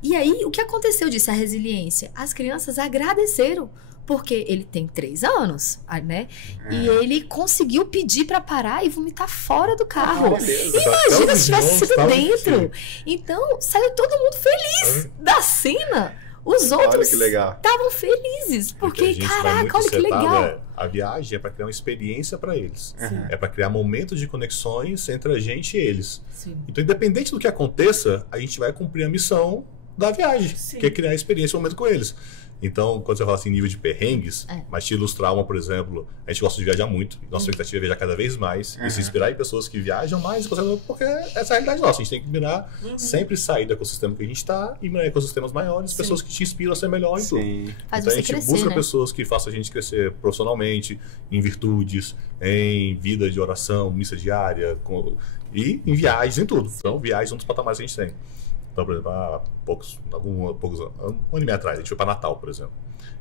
E aí, o que aconteceu disso? A resiliência. As crianças agradeceram. Porque ele tem 3 anos, né? E ele conseguiu pedir pra parar e vomitar fora do carro. Imagina se tivesse sido dentro. Então, saiu todo mundo feliz da cena. Os outros estavam felizes. Porque, caraca, olha que legal. A viagem é pra criar uma experiência pra eles. É pra criar momentos de conexões entre a gente e eles. Sim. Então, independente do que aconteça, a gente vai cumprir a missão da viagem, que é criar experiência e momento com eles. Então, quando você fala assim, nível de perrengues, mas te ilustrar uma, por exemplo, a gente gosta de viajar muito, nossa expectativa é viajar cada vez mais e se inspirar em pessoas que viajam mais, porque essa é a realidade nossa, a gente tem que mirar, sempre sair do ecossistema que a gente está e mirar em ecossistemas maiores, pessoas que te inspiram a ser melhor em tudo. Então a gente busca pessoas que façam a gente crescer profissionalmente, em virtudes, em vida de oração, missa diária, e em viagens, em tudo. Então, viagens são um dos patamares que a gente tem. Então, por exemplo, há poucos anos, um ano e meio atrás, a gente foi para Natal, por exemplo.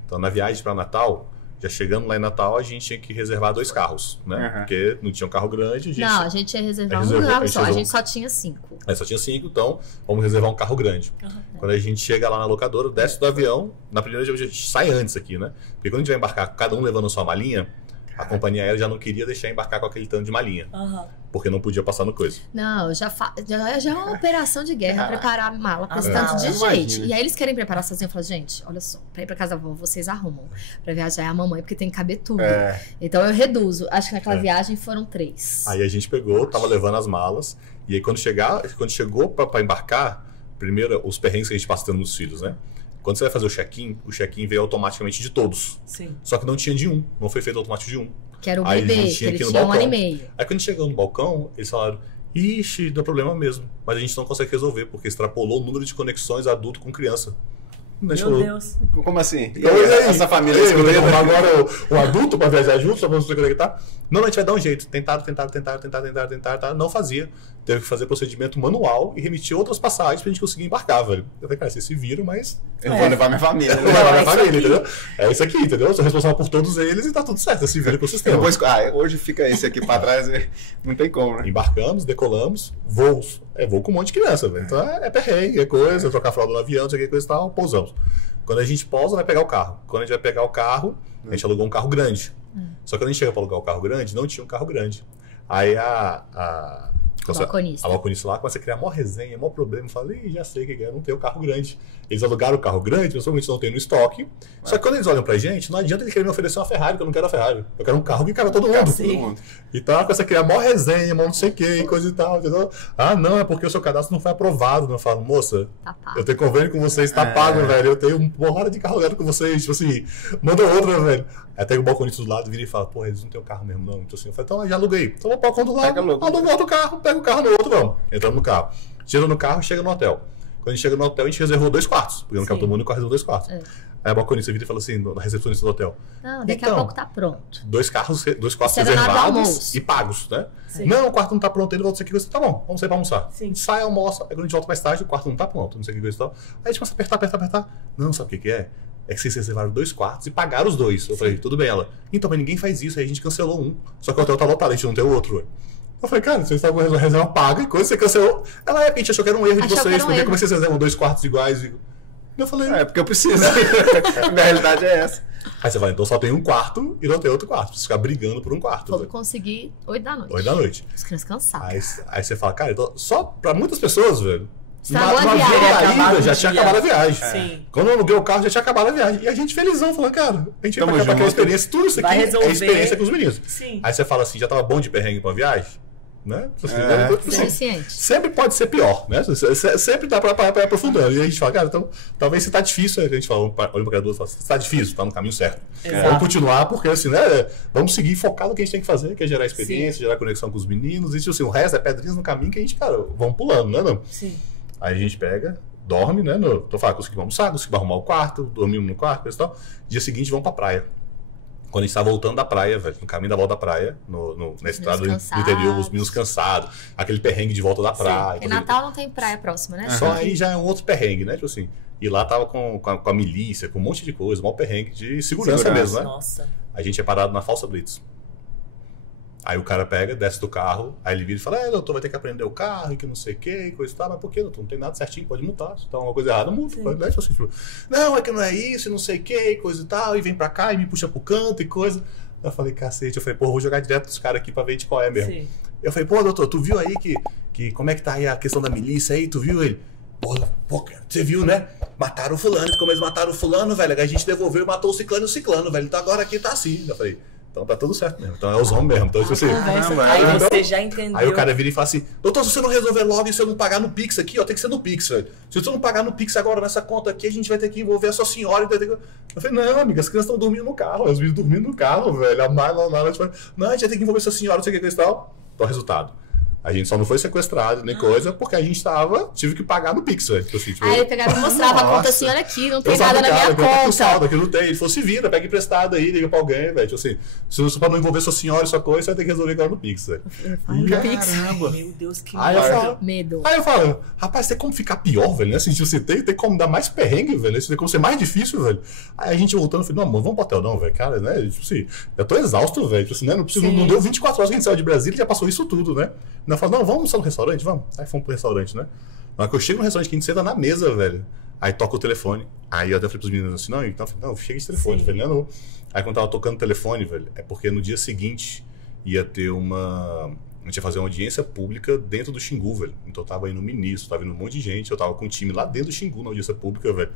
Então, na viagem para Natal, já chegando lá em Natal, a gente tinha que reservar 2 carros, né? Porque não tinha um carro grande. A gente ia reservar um carro só, a gente só tinha 5. Só tinha 5, então vamos reservar um carro grande. Quando a gente chega lá na locadora, desce do avião, na primeira vez a gente sai antes aqui, né? Porque quando a gente vai embarcar, cada um levando a sua malinha, a companhia aérea já não queria deixar embarcar com aquele tanto de malinha. Porque não podia passar no coisa. Não, já é uma operação de guerra preparar a mala para esse tanto de gente. E aí eles querem preparar sozinho. Eu falo, gente, olha só, pra ir pra casa da avó, vocês arrumam. Pra viajar é a mamãe, porque tem que caber tudo. Então eu reduzo. Acho que naquela viagem foram 3. Aí a gente pegou, tava levando as malas. E aí quando chegou pra embarcar, primeiro os perrengues que a gente passa tendo nos filhos, né? Quando você vai fazer o check-in veio automaticamente de todos. Sim. Só que não tinha de um. Não foi feito automático de um. Que era o bebê, que ele tinha 1 ano e meio. Aí quando chegou no balcão, eles falaram, ixi, deu problema mesmo. Mas a gente não consegue resolver, porque extrapolou o número de conexões adulto com criança. Meu Deus. Como assim? Então, essa família escolheu agora o adulto para viajar junto, só para você conectar? Não, a gente vai dar um jeito. Tentaram, não fazia. Teve que fazer procedimento manual e remitir outras passagens pra gente conseguir embarcar, velho. Eu falei, cara, vocês se viram, mas... Eu vou levar minha família. Eu vou levar minha família, entendeu? É isso aqui, entendeu? Eu sou responsável por todos eles e tá tudo certo. Se vira com o sistema. Hoje fica esse aqui pra trás, não tem como, né? Embarcamos, decolamos, voos. Voo com um monte de criança, velho. Então é perrengue, é coisa, trocar fralda no avião, não sei o que, coisa e tal, pousamos. Quando a gente pousa, vai pegar o carro. Quando a gente vai pegar o carro, a gente alugou um carro grande. Só que quando a gente chega pra alugar o carro grande, não tinha um carro grande. Aí a balconista lá começa a criar maior resenha, maior problema. Eu falei, já sei o que é, não tem o carro grande. Eles alugaram o carro grande, pessoalmente não tem no estoque. Só que quando eles olham pra gente, não adianta eles querem me oferecer uma Ferrari, que eu não quero a Ferrari. Eu quero um carro que cabe todo mundo. Então ela começa a criar maior resenha, não sei o que, coisa e tal. Entendeu? Ah, não, é porque o seu cadastro não foi aprovado. Eu falo, moça, eu tenho convênio com vocês, tá pago, velho. Eu tenho uma hora de carro alugado com vocês. Tipo assim, manda outra, velho. Aí pega o balconista do lado, vira e fala, porra, eles não tem o carro mesmo, não. Então assim, eu falei, então já aluguei. Então vou pro balcão do lado, aluga outro carro, pega o carro no outro, vamos. Entramos no carro. Chega no carro, chega no hotel. Quando a gente chega no hotel, a gente reservou 2 quartos. Porque não cabe todo mundo, reservou 2 quartos. Aí a balconista vira e fala assim, na recepcionista do hotel. Não, daqui a pouco tá pronto. 2 quartos reservados e pagos, né? Sim. Não, o quarto não tá pronto, ele volta, não sei o que, tá bom, vamos sair pra almoçar. Sim. Sai, almoça, aí quando a gente volta mais tarde, o quarto não tá pronto, não sei o que, coisa e tal. Aí a gente começa a apertar. Não, sabe o que é? É que vocês reservaram 2 quartos e pagaram os 2. Eu falei, tudo bem, ela. Então, mas ninguém faz isso, aí a gente cancelou um. Só que o hotel tá lotado, a gente não tem o outro, velho. Eu falei, cara, vocês estavam com a reserva paga e coisa, você cancelou. Ela a gente achou que era um erro de vocês, porque como vocês reservam 2 quartos iguais? E eu falei, porque eu preciso. Minha realidade é essa. Aí você fala, então só tem um quarto e não tem outro quarto. Precisa ficar brigando por um quarto. Vamos conseguir 8 da noite. 8 da noite. Os crianças cansadas. Aí você fala, cara, então, só pra muitas pessoas, velho, Estragou a Na viagem. ida, já tinha acabado a viagem. Sim. Quando eu aluguei o carro, já tinha acabado a viagem. E a gente felizão, falando, cara, a gente Tamo vai pra aquela junto. experiência, tudo isso aqui Vai é resolver. experiência com os meninos. Sim. Aí você fala assim, já tava bom de perrengue pra viagem? Né? Assim, Suficiente. sempre pode ser pior, né? Sempre dá pra ir aprofundando. E a gente fala, cara, então, talvez se tá difícil, a gente fala, olha pra criador e fala, se tá difícil, tá no caminho certo. Exato. Vamos continuar, porque assim, né? Vamos seguir focado no que a gente tem que fazer, que é gerar experiência, gerar conexão com os meninos. E assim, o resto é pedrinhas no caminho que a gente, cara, vamos pulando, né? Não? Sim. Aí a gente pega, dorme, né? Tô falando, conseguimos almoçar, conseguimos arrumar o quarto, dormimos no quarto, coisa e tal. Dia seguinte, vamos pra praia. Quando a gente tá voltando da praia, velho, no caminho da volta da praia, na estrada do interior, os meninos cansados, aquele perrengue de volta da praia. Porque Natal não tem praia próxima, né? Só aí já é um outro perrengue, né? Tipo assim. E lá tava com a milícia, com um monte de coisa, um maior perrengue de segurança mesmo, né? Nossa. A gente é parado na falsa blitz. Aí o cara pega, desce do carro, aí ele vira e fala, doutor, vai ter que aprender o carro, e que não sei o que, e coisa e tal. Mas por que, doutor? Não tem nada certinho, pode multar. Se tá uma coisa errada, multa. Né? Tipo assim, tipo, não, é que não é isso, e não sei o que, e coisa e tal, e vem pra cá, e me puxa pro canto, e coisa. Eu falei, cacete, eu falei, pô, vou jogar direto dos caras aqui pra ver de qual é mesmo. Sim. Eu falei, pô, doutor, tu viu aí que como é que tá aí a questão da milícia aí, tu viu ele? Pô, você viu, né? Mataram o fulano, como eles mataram o fulano, velho, a gente devolveu e matou o ciclano, velho, então agora aqui tá assim. Eu falei, então tá tudo certo mesmo, então é os homens mesmo. Então, tipo assim, Aí você já entendeu. aí o cara vira e fala assim, doutor, se você não resolver logo e se eu não pagar no Pix aqui, ó, tem que ser no Pix, velho. Se você não pagar no Pix agora nessa conta aqui, a gente vai ter que envolver a sua senhora. Eu falei, não, amiga, as crianças estão dormindo no carro, os meninos dormindo no carro, velho. A Mayla lá, não, a gente vai ter que envolver sua senhora, não sei o que e tal. Então, resultado. A gente só não foi sequestrado nem coisa, porque a gente tive que pagar no Pix, velho. Assim, tipo, Aí ele pegava e mostrava a conta assim, olha aqui, não tem nada na minha conta. Saldo, aqui não tem. Ele falou, se vira, pega emprestado aí, liga pra alguém, velho. Tipo assim, se você pra não envolver sua senhora e sua coisa, você vai ter que resolver agora no Pix, velho. Caramba. Meu Deus, que Medo. Aí eu falo, rapaz, tem como ficar pior, velho, né? Assim, tipo assim, tem como dar mais perrengue, velho, né? Tem como ser mais difícil, velho. Aí a gente voltando, eu falei, não, amor, vamos pro hotel não, velho, cara, né? Tipo assim, eu tô exausto, velho, tipo assim, né? Não deu 24 horas que a gente saiu de Brasília e já passou isso tudo, né? Eu falo, não, vamos almoçar no restaurante, vamos. Aí fomos pro restaurante, né? Na hora que eu chego no restaurante, que a gente senta na mesa, velho, aí toca o telefone. Aí eu até falei pros meninos assim, não, chega esse telefone, velho, não. Aí quando tava tocando o telefone, velho, é porque no dia seguinte ia ter a gente ia fazer uma audiência pública dentro do Xingu, velho. Então tava indo o ministro, tava indo um monte de gente, eu tava com um time lá dentro do Xingu na audiência pública, velho.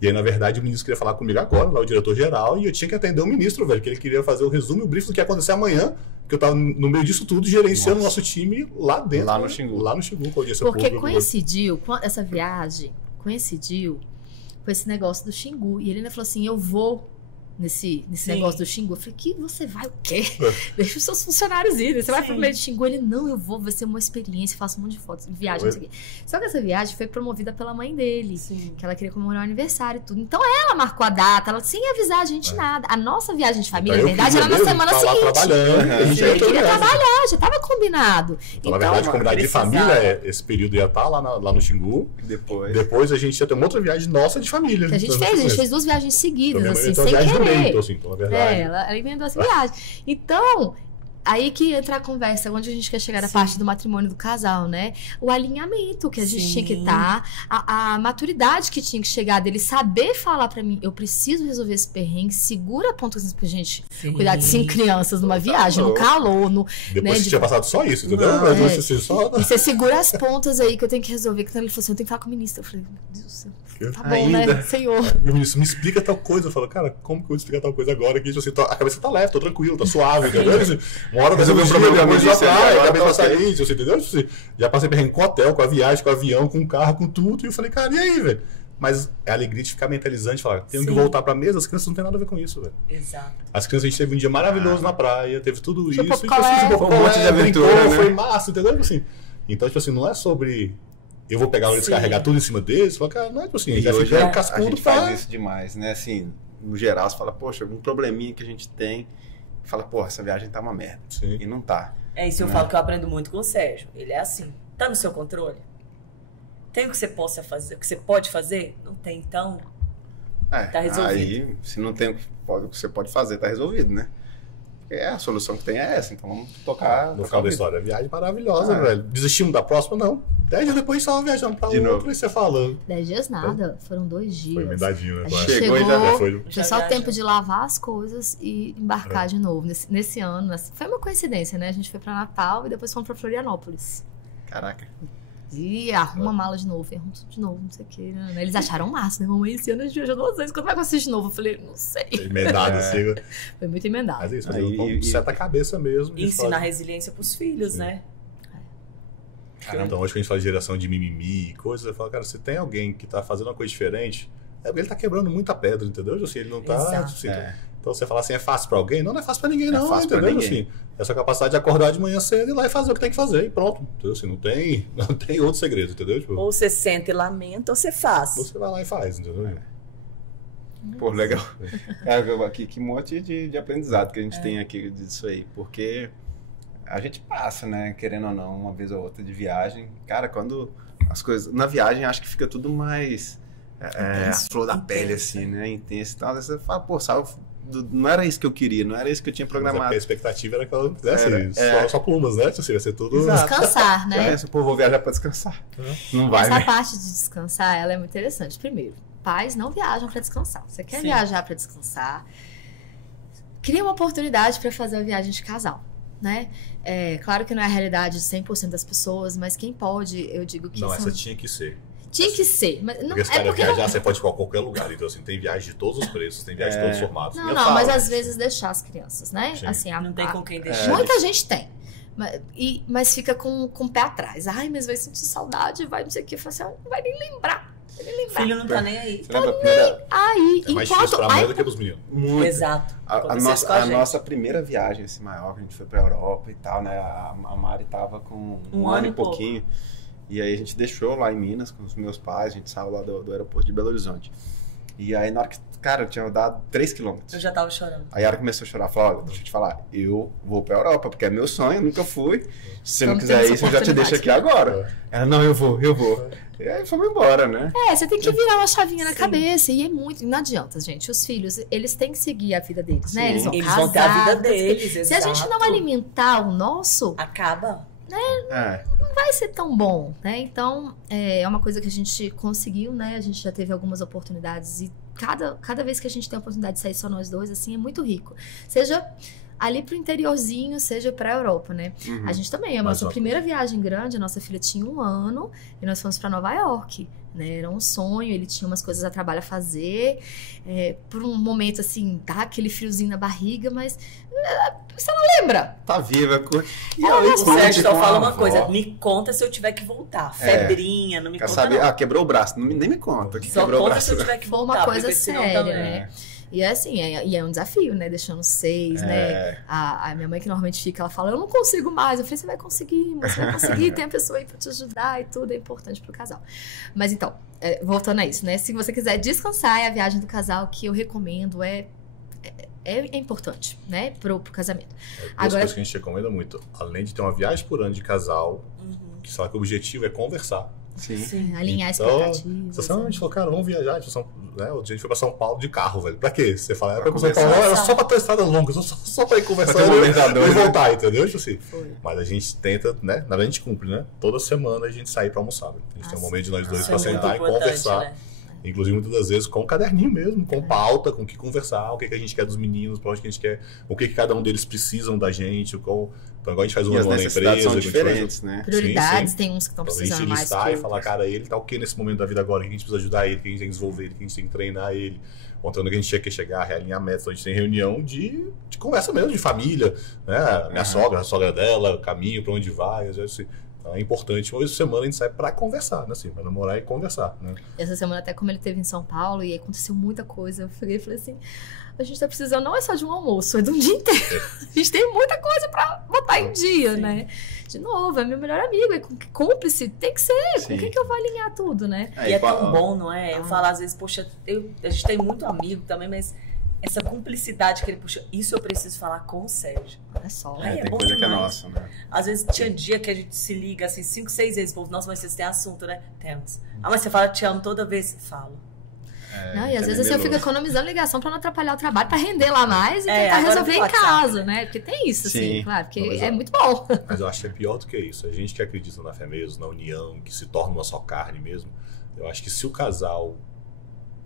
E aí, na verdade, o ministro queria falar comigo agora, lá o diretor-geral, e eu tinha que atender o ministro, velho, que ele queria fazer o resumo e o briefing do que ia acontecer amanhã, que eu tava no meio disso tudo, gerenciando o nosso time lá dentro. Lá no Xingu. Lá no Xingu, com a audiência Porque pública. coincidiu, essa viagem coincidiu com esse negócio do Xingu. E ele ainda falou assim, eu vou nesse negócio do Xingu. Eu falei, que você vai o quê? Deixa os seus funcionários irem. Você vai pro meio do Xingu? Ele, não, eu vou, vai ser uma experiência, faço um monte de fotos, viagem, não sei o quê. Só que essa viagem foi promovida pela mãe dele, que ela queria comemorar o aniversário e tudo. Então ela marcou a data, ela sem avisar a gente nada. A nossa viagem de família, na verdade, era na semana seguinte. Trabalhando, a gente Ele queria trabalhar, já tava combinado. Então, na verdade, a comunidade de família, esse período ia estar lá no Xingu. Depois a gente ia ter uma outra viagem nossa de família. Que a gente fez 2 viagens seguidas, então, assim, sem querer. Então, na verdade. Ela emendou essa viagem. Então, aí que entra a conversa, onde a gente quer chegar da parte do matrimônio do casal, né? O alinhamento que a gente tinha que estar, a maturidade que tinha que chegar dele, saber falar pra mim, eu preciso resolver esse perrengue, segura a ponta pra gente cuidar de 5 crianças numa viagem, no calor, Depois né, que tinha passado só isso, entendeu? E você segura as pontas aí que eu tenho que resolver. Que ele falou assim, eu tenho que falar com o ministro. Eu falei, meu Deus do céu. Tá bom, né, senhor? O ministro me explica tal coisa. Eu falo, cara, como que eu vou explicar tal coisa agora? Que assim, a cabeça tá leve, tô tranquilo, tá suave, entendeu? Assim, uma hora vai resolver um problema da coisa praia, a cabeça tá saindo, você entendeu? Assim, já passei perrengue com hotel, com a viagem, com o avião, com o carro, com tudo. E eu falei, cara, e aí, velho? Mas é a alegria de ficar mentalizante, falar, tenho que voltar pra mesa, as crianças não tem nada a ver com isso, velho. Exato. As crianças, a gente teve um dia maravilhoso na praia, teve tudo isso. Foi um monte de aventura, né? Foi massa, entendeu? Assim, então, tipo assim, não é sobre... Eu vou pegar e descarregar tudo em cima deles. Falar, cara, não é tipo assim, já hoje fica cascudo. A gente faz isso demais, né? Assim, no geral, você fala, poxa, algum probleminha que a gente tem, fala, porra, essa viagem tá uma merda. Sim. E não tá. É isso, eu falo que eu aprendo muito com o Sérgio. Ele é assim, tá no seu controle? Tem o que você possa fazer, o que você pode fazer? Não tem, então tá resolvido. Aí, se não tem o que você pode fazer, tá resolvido, né? A solução que tem é essa, então vamos tocar. No final da história, viagem maravilhosa, velho. Desistimos da próxima? Não. 10 dias depois estava viajando pra outra e você falando. 10 dias nada, foram 2 dias. Foi emendadinho, né? A gente Chegou e já foi. Foi só o tempo de lavar as coisas e embarcar de novo. Nesse ano, foi uma coincidência, né? A gente foi pra Natal e depois fomos pra Florianópolis. Caraca. E arruma a mala de novo, e arruma tudo de novo, não sei o que. Né? Eles acharam massa, né? Mamãe, esse ano a gente viajou 2 vezes, quando vai acontecer de novo? Eu falei, não sei. Emendado, assim. Foi muito emendado. Mas é isso, seta a cabeça mesmo. E ensinar resiliência pros filhos, né? Então, hoje que a gente fala de geração de mimimi e coisas, eu falo, cara, se tem alguém que tá fazendo uma coisa diferente, é porque ele tá quebrando muita pedra, entendeu? Assim, ele não tá... Assim, então, você falar assim, é fácil pra alguém? Não é fácil pra ninguém, não, fácil entendeu? pra ninguém. Assim, essa capacidade de acordar de manhã cedo e ir lá e fazer o que tem que fazer e pronto. Entendeu? Assim, não tem outro segredo, entendeu? Tipo, ou você senta e lamenta, ou você faz. você vai lá e faz, entendeu? Pô, legal. Que monte de aprendizado que a gente tem aqui disso aí. Porque a gente passa, né, querendo ou não, uma vez ou outra de viagem. Cara, quando as coisas... Na viagem, acho que fica tudo mais... flor da pele, assim, né? Intenso. Então, às vezes você fala, pô, sabe... Não era isso que eu queria, não era isso que eu tinha programado. Mas a expectativa era que ela fizesse só plumas, né? Assim, vai ser tudo... Exato. Descansar, né? Se o povo vou viajar pra descansar. Não vai, Essa né? parte de descansar, ela é muito interessante. Primeiro, pais não viajam para descansar. Você quer viajar para descansar, cria uma oportunidade para fazer uma viagem de casal, né? Claro que não é a realidade de 100% das pessoas, mas quem pode, eu digo que... Não, essa tinha que ser. Tinha que ser. Mas não, porque se cara porque viajar, não... você pode ir pra qualquer lugar. Então, assim, tem viagem de todos os preços, tem viagem de todos os formatos. Não, mas às vezes deixar as crianças, né? Sim. Assim, Não tem com quem deixar. Muita gente tem. Mas fica com o pé atrás. Ai, mas vai sentir saudade, vai não sei o que. Fala assim, não vai nem lembrar. Filho não tá nem aí. Você lembra a primeira... Aí, É mais difícil pra mãe do que pros meninos. Muito. Exato. A nossa primeira viagem, assim, maior, que a gente foi pra Europa e tal, né? A Mari tava com um ano e pouquinho. E aí a gente deixou lá em Minas com os meus pais, a gente saiu lá do aeroporto de Belo Horizonte. E aí na hora que, cara, eu tinha dado 3 quilômetros. Eu já tava chorando. Aí ela começou a chorar, falou, olha, deixa eu te falar, eu vou pra Europa, porque é meu sonho, eu nunca fui. Se você não quiser isso, eu já te deixo aqui agora. Ela, não, eu vou. E aí fomos embora, né? Você tem que virar uma chavinha na cabeça. E é muito. Não adianta, gente. Os filhos, eles têm que seguir a vida deles, né? Eles vão casar, vão ter a vida deles, se a gente não alimentar o nosso... acaba. Não vai ser tão bom, né? Então, é uma coisa que a gente conseguiu, né? A gente já teve algumas oportunidades e cada vez que a gente tem a oportunidade de sair só nós dois, assim, é muito rico. Seja ali pro interiorzinho, seja pra Europa, né? A gente também, a nossa primeira viagem grande, a nossa filha tinha 1 ano e nós fomos pra Nova York, né? Era um sonho, ele tinha umas coisas a trabalho a fazer, por um momento, assim, dá aquele friozinho na barriga, mas você não lembra? Tá viva. O Sérgio só fala uma coisa, me conta se eu tiver que voltar. Febrinha, não me conta saber, não. quebrou o braço, nem me conta que só quebrou conta o braço. se eu tiver que voltar. Foi uma coisa séria, também, né? E é assim, é um desafio, né? Deixando 6, né? A minha mãe que normalmente fica, ela fala, eu não consigo mais. Eu falei, você vai conseguir, tem a pessoa aí pra te ajudar e tudo, é importante pro casal. Mas então, voltando a isso, né? Se você quiser descansar, é a viagem do casal que eu recomendo, é importante, né? Pro casamento. Duas coisas que a gente recomenda muito. Além de ter uma viagem por ano de casal, que só que o objetivo é conversar. Sim. Alinhar expectativas. expectativas. A gente falou, cara, vamos viajar. Né? O dia a gente foi pra São Paulo de carro, velho. Pra quê? Você fala, pra São Paulo, era só pra ter estradas longas, só pra ir conversando e voltar, entendeu? Tipo assim. Mas a gente tenta, né? Na verdade, a gente cumpre, né? Toda semana a gente sai pra almoçar. A gente tem um momento de nós dois pra sentar e conversar. Né? Inclusive, muitas das vezes, com um caderninho mesmo, com pauta, com o que conversar, o que a gente quer dos meninos, pra onde que a gente quer, o que cada um deles precisam da gente, então, igual a gente faz uma na empresa. São diferentes, né? Prioridades, tem uns que estão precisando mais. A gente listar e falar, cara, ele tá o que nesse momento da vida agora, que a gente precisa ajudar ele, que a gente tem que desenvolver ele, que a gente tem que treinar ele. Contando que a gente tinha que chegar, realinhar metas, então a gente tem reunião de conversa mesmo, de família, né? Minha sogra, a sogra dela, caminho, pra onde vai, às vezes. É importante, uma vez por semana a gente sai pra conversar, né? Assim, pra namorar e conversar, né? Essa semana, até como ele esteve em São Paulo, e aí aconteceu muita coisa, eu falei assim, a gente tá precisando não é só de um almoço, é de um dia inteiro. A gente tem muita coisa pra botar em dia, né? De novo, é meu melhor amigo, é cúmplice, tem que ser, com quem que eu vou alinhar tudo, né? E é tão bom, não é? Eu falo às vezes, poxa, a gente tem muito amigo também, mas essa cumplicidade que ele puxa, isso eu preciso falar com o Sérgio. Olha só. Tem coisa que é nossa, né? Às vezes tinha dia que a gente se liga assim 5, 6 vezes, povo, nossa, mas vocês têm assunto, né? Temos. Mas você fala te amo toda vez? Falo. Não, e às vezes eu fico economizando ligação pra não atrapalhar o trabalho, pra render lá mais e tentar resolver em casa, né? Porque tem isso, assim, claro, porque é muito bom. Mas eu acho que é pior do que isso. A gente que acredita na fé mesmo, na união, que se torna uma só carne mesmo, eu acho que se o casal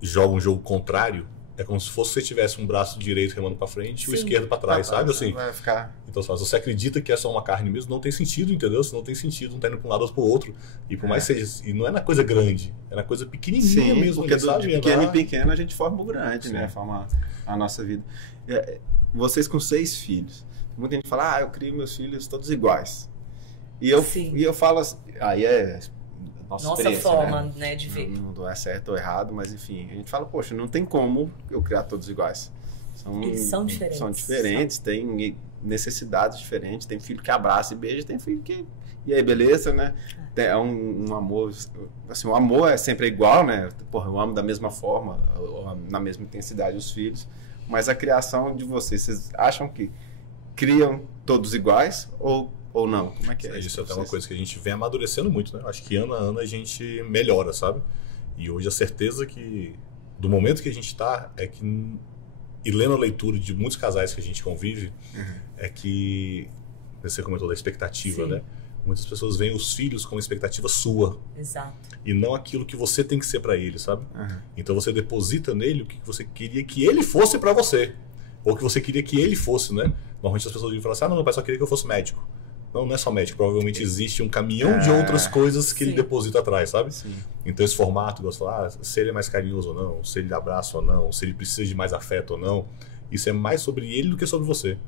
joga um jogo contrário, é como se fosse você tivesse um braço direito remando para frente e o Sim. esquerdo para trás, sabe? Assim, Vai ficar... então, se você acredita que é só uma carne mesmo, não tem sentido, entendeu? Se não tem sentido, não tá indo para um lado ou para o outro. E por mais seja, e não é na coisa grande, é na coisa pequenininha Sim, mesmo. porque sabe? de pequeno em pequeno a gente forma o grande, Sim. né? Forma a nossa vida. Vocês com 6 filhos. Muita gente fala, eu crio meus filhos todos iguais. E eu falo assim, aí é nossa forma, né, de ver. Não é certo ou errado, mas enfim, a gente fala, poxa, não tem como eu criar todos iguais. Eles são diferentes. São diferentes, têm necessidades diferentes, tem filho que abraça e beija, tem filho que... E aí, beleza, né? É um amor... Assim, o amor é sempre igual, né? Porra, eu amo da mesma forma, na mesma intensidade os filhos, mas a criação de vocês acham que criam todos iguais ou não? Como é que é isso? Isso é até uma coisa que a gente vem amadurecendo muito, né? Acho que ano a ano a gente melhora, sabe? E hoje a certeza que do momento que a gente tá é que, e lendo a leitura de muitos casais que a gente convive, é que você comentou da expectativa, né? Muitas pessoas veem os filhos com expectativa sua. Exato. E não aquilo que você tem que ser para ele, sabe? Então você deposita nele o que você queria que ele fosse para você. Ou que você queria que ele fosse, né? Normalmente as pessoas vêm falar assim, não, meu pai só queria que eu fosse médico. Não é só médico. Provavelmente existe um caminhão de outras coisas que ele deposita atrás, sabe? Sim. Então esse formato, eu falar, se ele é mais carinhoso ou não, se ele abraça ou não, se ele precisa de mais afeto ou não, isso é mais sobre ele do que sobre você.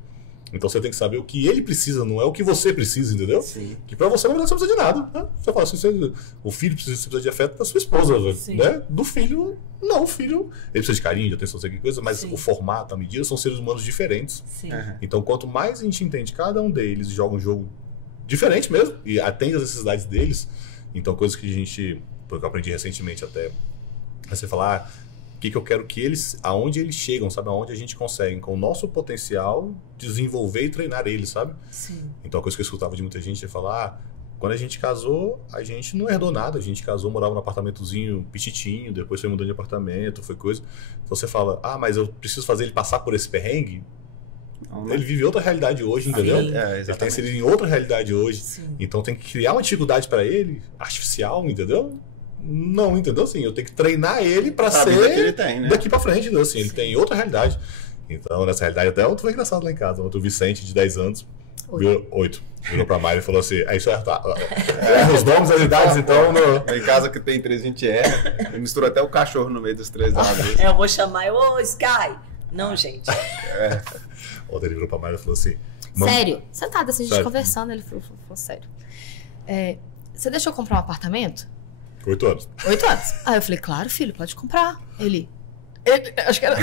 Então você tem que saber o que ele precisa, não é o que você precisa, entendeu? Sim. Que pra você, na verdade, você não precisa de nada. Né? Você fala assim, o filho precisa de afeto da sua esposa, né? Do filho, não, o filho, ele precisa de carinho, de atenção, sei que coisa, mas o formato, a medida, são seres humanos diferentes. Sim. Então quanto mais a gente entende cada um deles e joga um jogo diferente mesmo, e atende às necessidades deles, então coisas que a gente, porque eu aprendi recentemente até, é você falar, o que eu quero que eles, aonde eles chegam, sabe? Aonde a gente consegue, com o nosso potencial, desenvolver e treinar eles, sabe? Sim. Então a coisa que eu escutava de muita gente é falar, quando a gente casou, a gente não herdou nada, a gente casou, morava num apartamentozinho petitinho, depois foi mudando de apartamento, foi coisa. Então você fala, mas eu preciso fazer ele passar por esse perrengue? Não, ele vive outra realidade hoje, entendeu? Ele está inserido em outra realidade hoje. Sim. Então tem que criar uma dificuldade para ele, artificial, entendeu? Não, entendeu? Assim, eu tenho que treinar ele para ser que ele tem, né? Daqui para frente, entendeu? Assim, ele tem outra realidade. Então, nessa realidade, até outro foi engraçado lá em casa. Outro Vicente, de 10 anos, 8, virou pra Mari e falou assim, isso os nomes, as idades, então... Em casa que tem 3, a gente erra. Mistura até o cachorro no meio dos 3 da vez. Eu vou chamar, Sky. Não, gente. Ontem ele virou pra Mari e falou assim... Sério, sentado assim, a gente conversando, ele falou sério. Você deixou eu comprar um apartamento? 8 anos. 8 anos. Aí eu falei, claro, filho, pode comprar. Ele acho que era...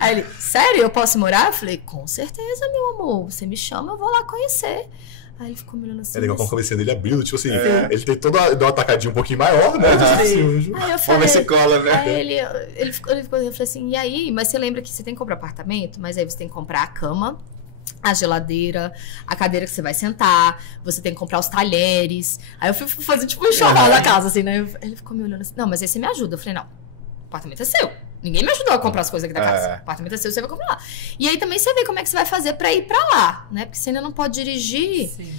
Aí ele, sério, eu posso morar? Eu falei, com certeza, meu amor. Você me chama, eu vou lá conhecer. Aí ele ficou me olhando assim. É legal como a cabeça dele abriu, tipo assim, ele tem deu uma tacadinha um pouquinho maior, né? Aí eu falei, vamos ver se cola, né? Aí ele ficou, eu falei assim, e aí? Mas você lembra que você tem que comprar apartamento, mas aí você tem que comprar a cama, a geladeira, a cadeira que você vai sentar, você tem que comprar os talheres. Aí eu fui fazer tipo um enxoval na casa, assim, né? Ele ficou me olhando assim, não, mas aí você me ajuda. Eu falei, não, o apartamento é seu. Ninguém me ajudou a comprar as coisas aqui da casa. O apartamento é seu, você vai comprar lá. E aí também você vê como é que você vai fazer pra ir pra lá, né? Porque você ainda não pode dirigir. Sim.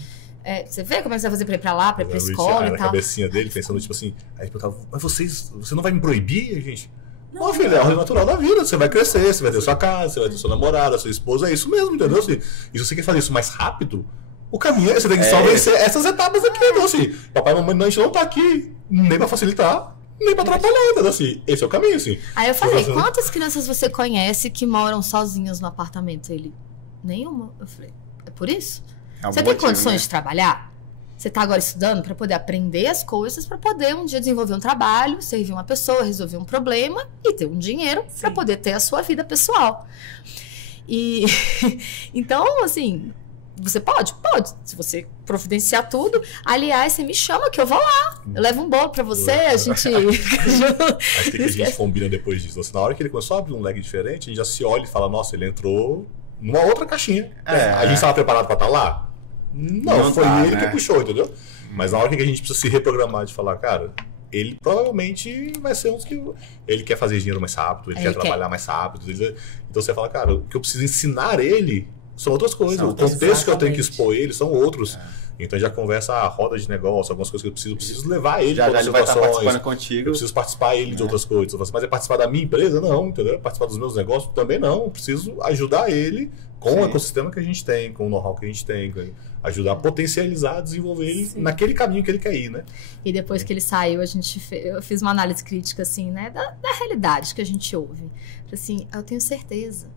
Você vê como é que você vai fazer pra ir pra lá, pra ir pra escola e tal. A cabecinha dele pensando, tipo assim, aí eu perguntava, mas você não vai me proibir, gente? Não, filho, é a ordem natural da vida. Você vai crescer, você vai ter sua casa, você vai ter sua namorada, sua esposa, é isso mesmo, entendeu? Assim, e se você quer fazer isso mais rápido, o caminho é você tem que só vencer essas etapas aqui, então assim, papai e mamãe, a gente não tá aqui nem pra facilitar, nem pra atrapalhar, entendeu? Assim, esse é o caminho, assim. Aí eu falei, quantas crianças você conhece que moram sozinhas no apartamento? Ele, nenhuma. Eu falei, é por isso? Você tem condições de trabalhar? Você tá agora estudando para poder aprender as coisas, para poder um dia desenvolver um trabalho, servir uma pessoa, resolver um problema e ter um dinheiro para poder ter a sua vida pessoal. E então, assim, você pode, se você providenciar tudo. Aliás, você me chama que eu vou lá. Eu levo um bolo para você, a gente... Acho que a gente combina depois disso. Assim, na hora que ele começou a abrir um leque diferente, a gente já se olha e fala, nossa, ele entrou numa outra caixinha. A gente estava preparado para estar lá? Não foi ele que puxou, entendeu? Mas na hora que a gente precisa se reprogramar de falar, cara, ele provavelmente vai ser um que... Ele quer fazer dinheiro mais rápido, ele quer trabalhar mais rápido. Então você fala, cara, o que eu preciso ensinar ele são outras coisas. O contexto que eu tenho que expor ele são outros. Então já conversa a roda de negócio, algumas coisas que eu preciso levar ele Já para ele vai estar situações. participando contigo. Eu preciso participar ele de outras coisas. Mas é participar da minha empresa? Não, entendeu? Participar dos meus negócios? Também não. Eu preciso ajudar ele com o ecossistema que a gente tem, com o know-how que a gente tem, ajudar a potencializar, desenvolver ele naquele caminho que ele quer ir, né? E depois que ele saiu, eu fiz uma análise crítica, assim, né, da realidade que a gente ouve. Assim, eu tenho certeza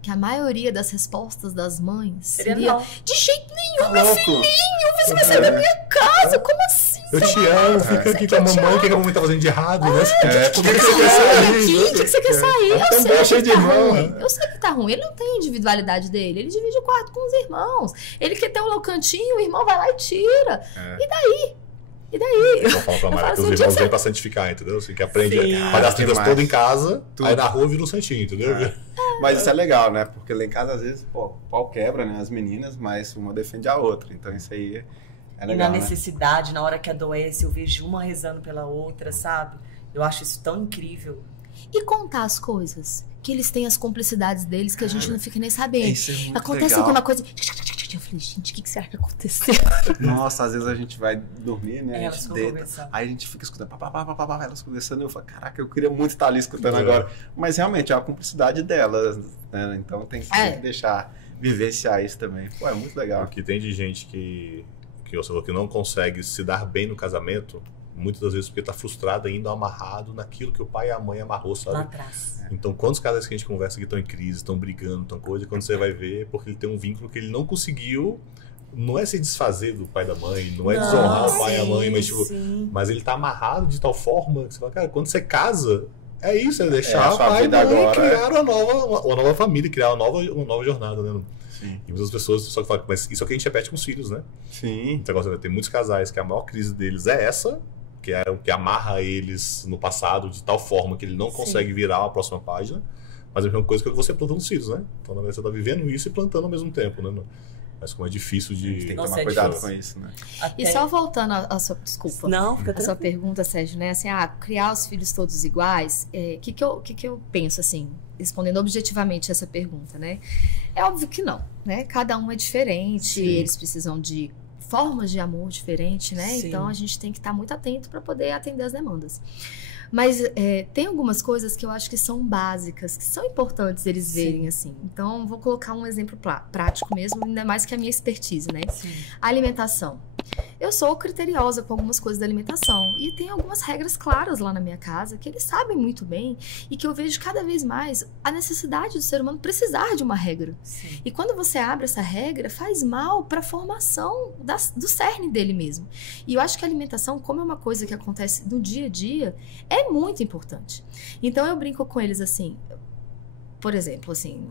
que a maioria das respostas das mães seria de jeito nenhum, meu filhinho, você vai sair da minha casa, como assim? Eu te amo, fica aqui com a mamãe, o que a mamãe tá fazendo de errado, né? Por que você quer sair? Por que você quer sair? Eu sei que tá ruim. Eu sei que tá ruim. Ele não tem a individualidade dele. Ele divide o quarto com os irmãos. Ele quer ter um cantinho, o irmão vai lá e tira. E daí? Eu falo pra Maria que os irmãos vêm pra santificar, entendeu? Assim, que aprende a fazer as trilhas todas em casa, aí na rua vira um santinho, entendeu? Mas isso é legal, né? Porque lá em casa, às vezes, o pau quebra, né? As meninas, mas uma defende a outra. Então isso aí é legal, na necessidade, na hora que adoece, eu vejo uma rezando pela outra, sabe? Eu acho isso tão incrível. E contar as coisas. Que eles têm as cumplicidades deles que a gente não fica nem sabendo. Isso é muito Acontece legal. alguma coisa. Eu falei, gente, o que será que aconteceu? Nossa, às vezes a gente vai dormir, né? A Elas gente ficam deita, conversando. aí a gente fica escutando, elas conversando, e eu falo, caraca, eu queria muito estar ali escutando agora. Mas realmente é a cumplicidade delas, né? Então tem que deixar vivenciar isso também. Pô, é muito legal. O que tem de gente que não consegue se dar bem no casamento, muitas das vezes porque tá frustrado ainda amarrado naquilo que o pai e a mãe amarrou, sabe? Lá atrás. Então, quantos casais que a gente conversa que estão em crise, estão brigando, estão coisa, quando você vai ver, porque ele tem um vínculo que ele não conseguiu, não é se desfazer do pai e da mãe, não é desonrar o pai e a mãe, mas, tipo, mas ele tá amarrado de tal forma que você fala, cara, quando você casa, é isso, é deixar o pai e a mãe criar uma nova família, criar uma nova jornada, né? Sim. E muitas pessoas só falam, mas isso é o que a gente repete com os filhos, né? Sim. Então, tem muitos casais que a maior crise deles é essa, que é o que amarra eles no passado de tal forma que ele não consegue virar a próxima página, mas é a mesma coisa que você planta nos filhos, né? Então, na verdade, você está vivendo isso e plantando ao mesmo tempo, né? Mas como é difícil de... A gente tem que tomar cuidado com isso, né? E só voltando à sua... Desculpa. Não, fica a sua pergunta, Sérgio, né? Assim, criar os filhos todos iguais, que eu penso, assim, respondendo objetivamente essa pergunta, né? É óbvio que não, né? Cada um é diferente, eles precisam de formas de amor diferentes, né? Sim. Então a gente tem que estar muito atento para poder atender as demandas. Mas tem algumas coisas que eu acho que são básicas, que são importantes eles verem, assim. Então, vou colocar um exemplo prático mesmo, ainda mais que a minha expertise, né? Sim. A alimentação. Eu sou criteriosa com algumas coisas da alimentação e tem algumas regras claras lá na minha casa que eles sabem muito bem e que eu vejo cada vez mais a necessidade do ser humano precisar de uma regra. Sim. E quando você abre essa regra, faz mal para a formação do cerne dele mesmo. E eu acho que a alimentação, como é uma coisa que acontece no dia a dia, é muito importante. Então eu brinco com eles assim, por exemplo, assim,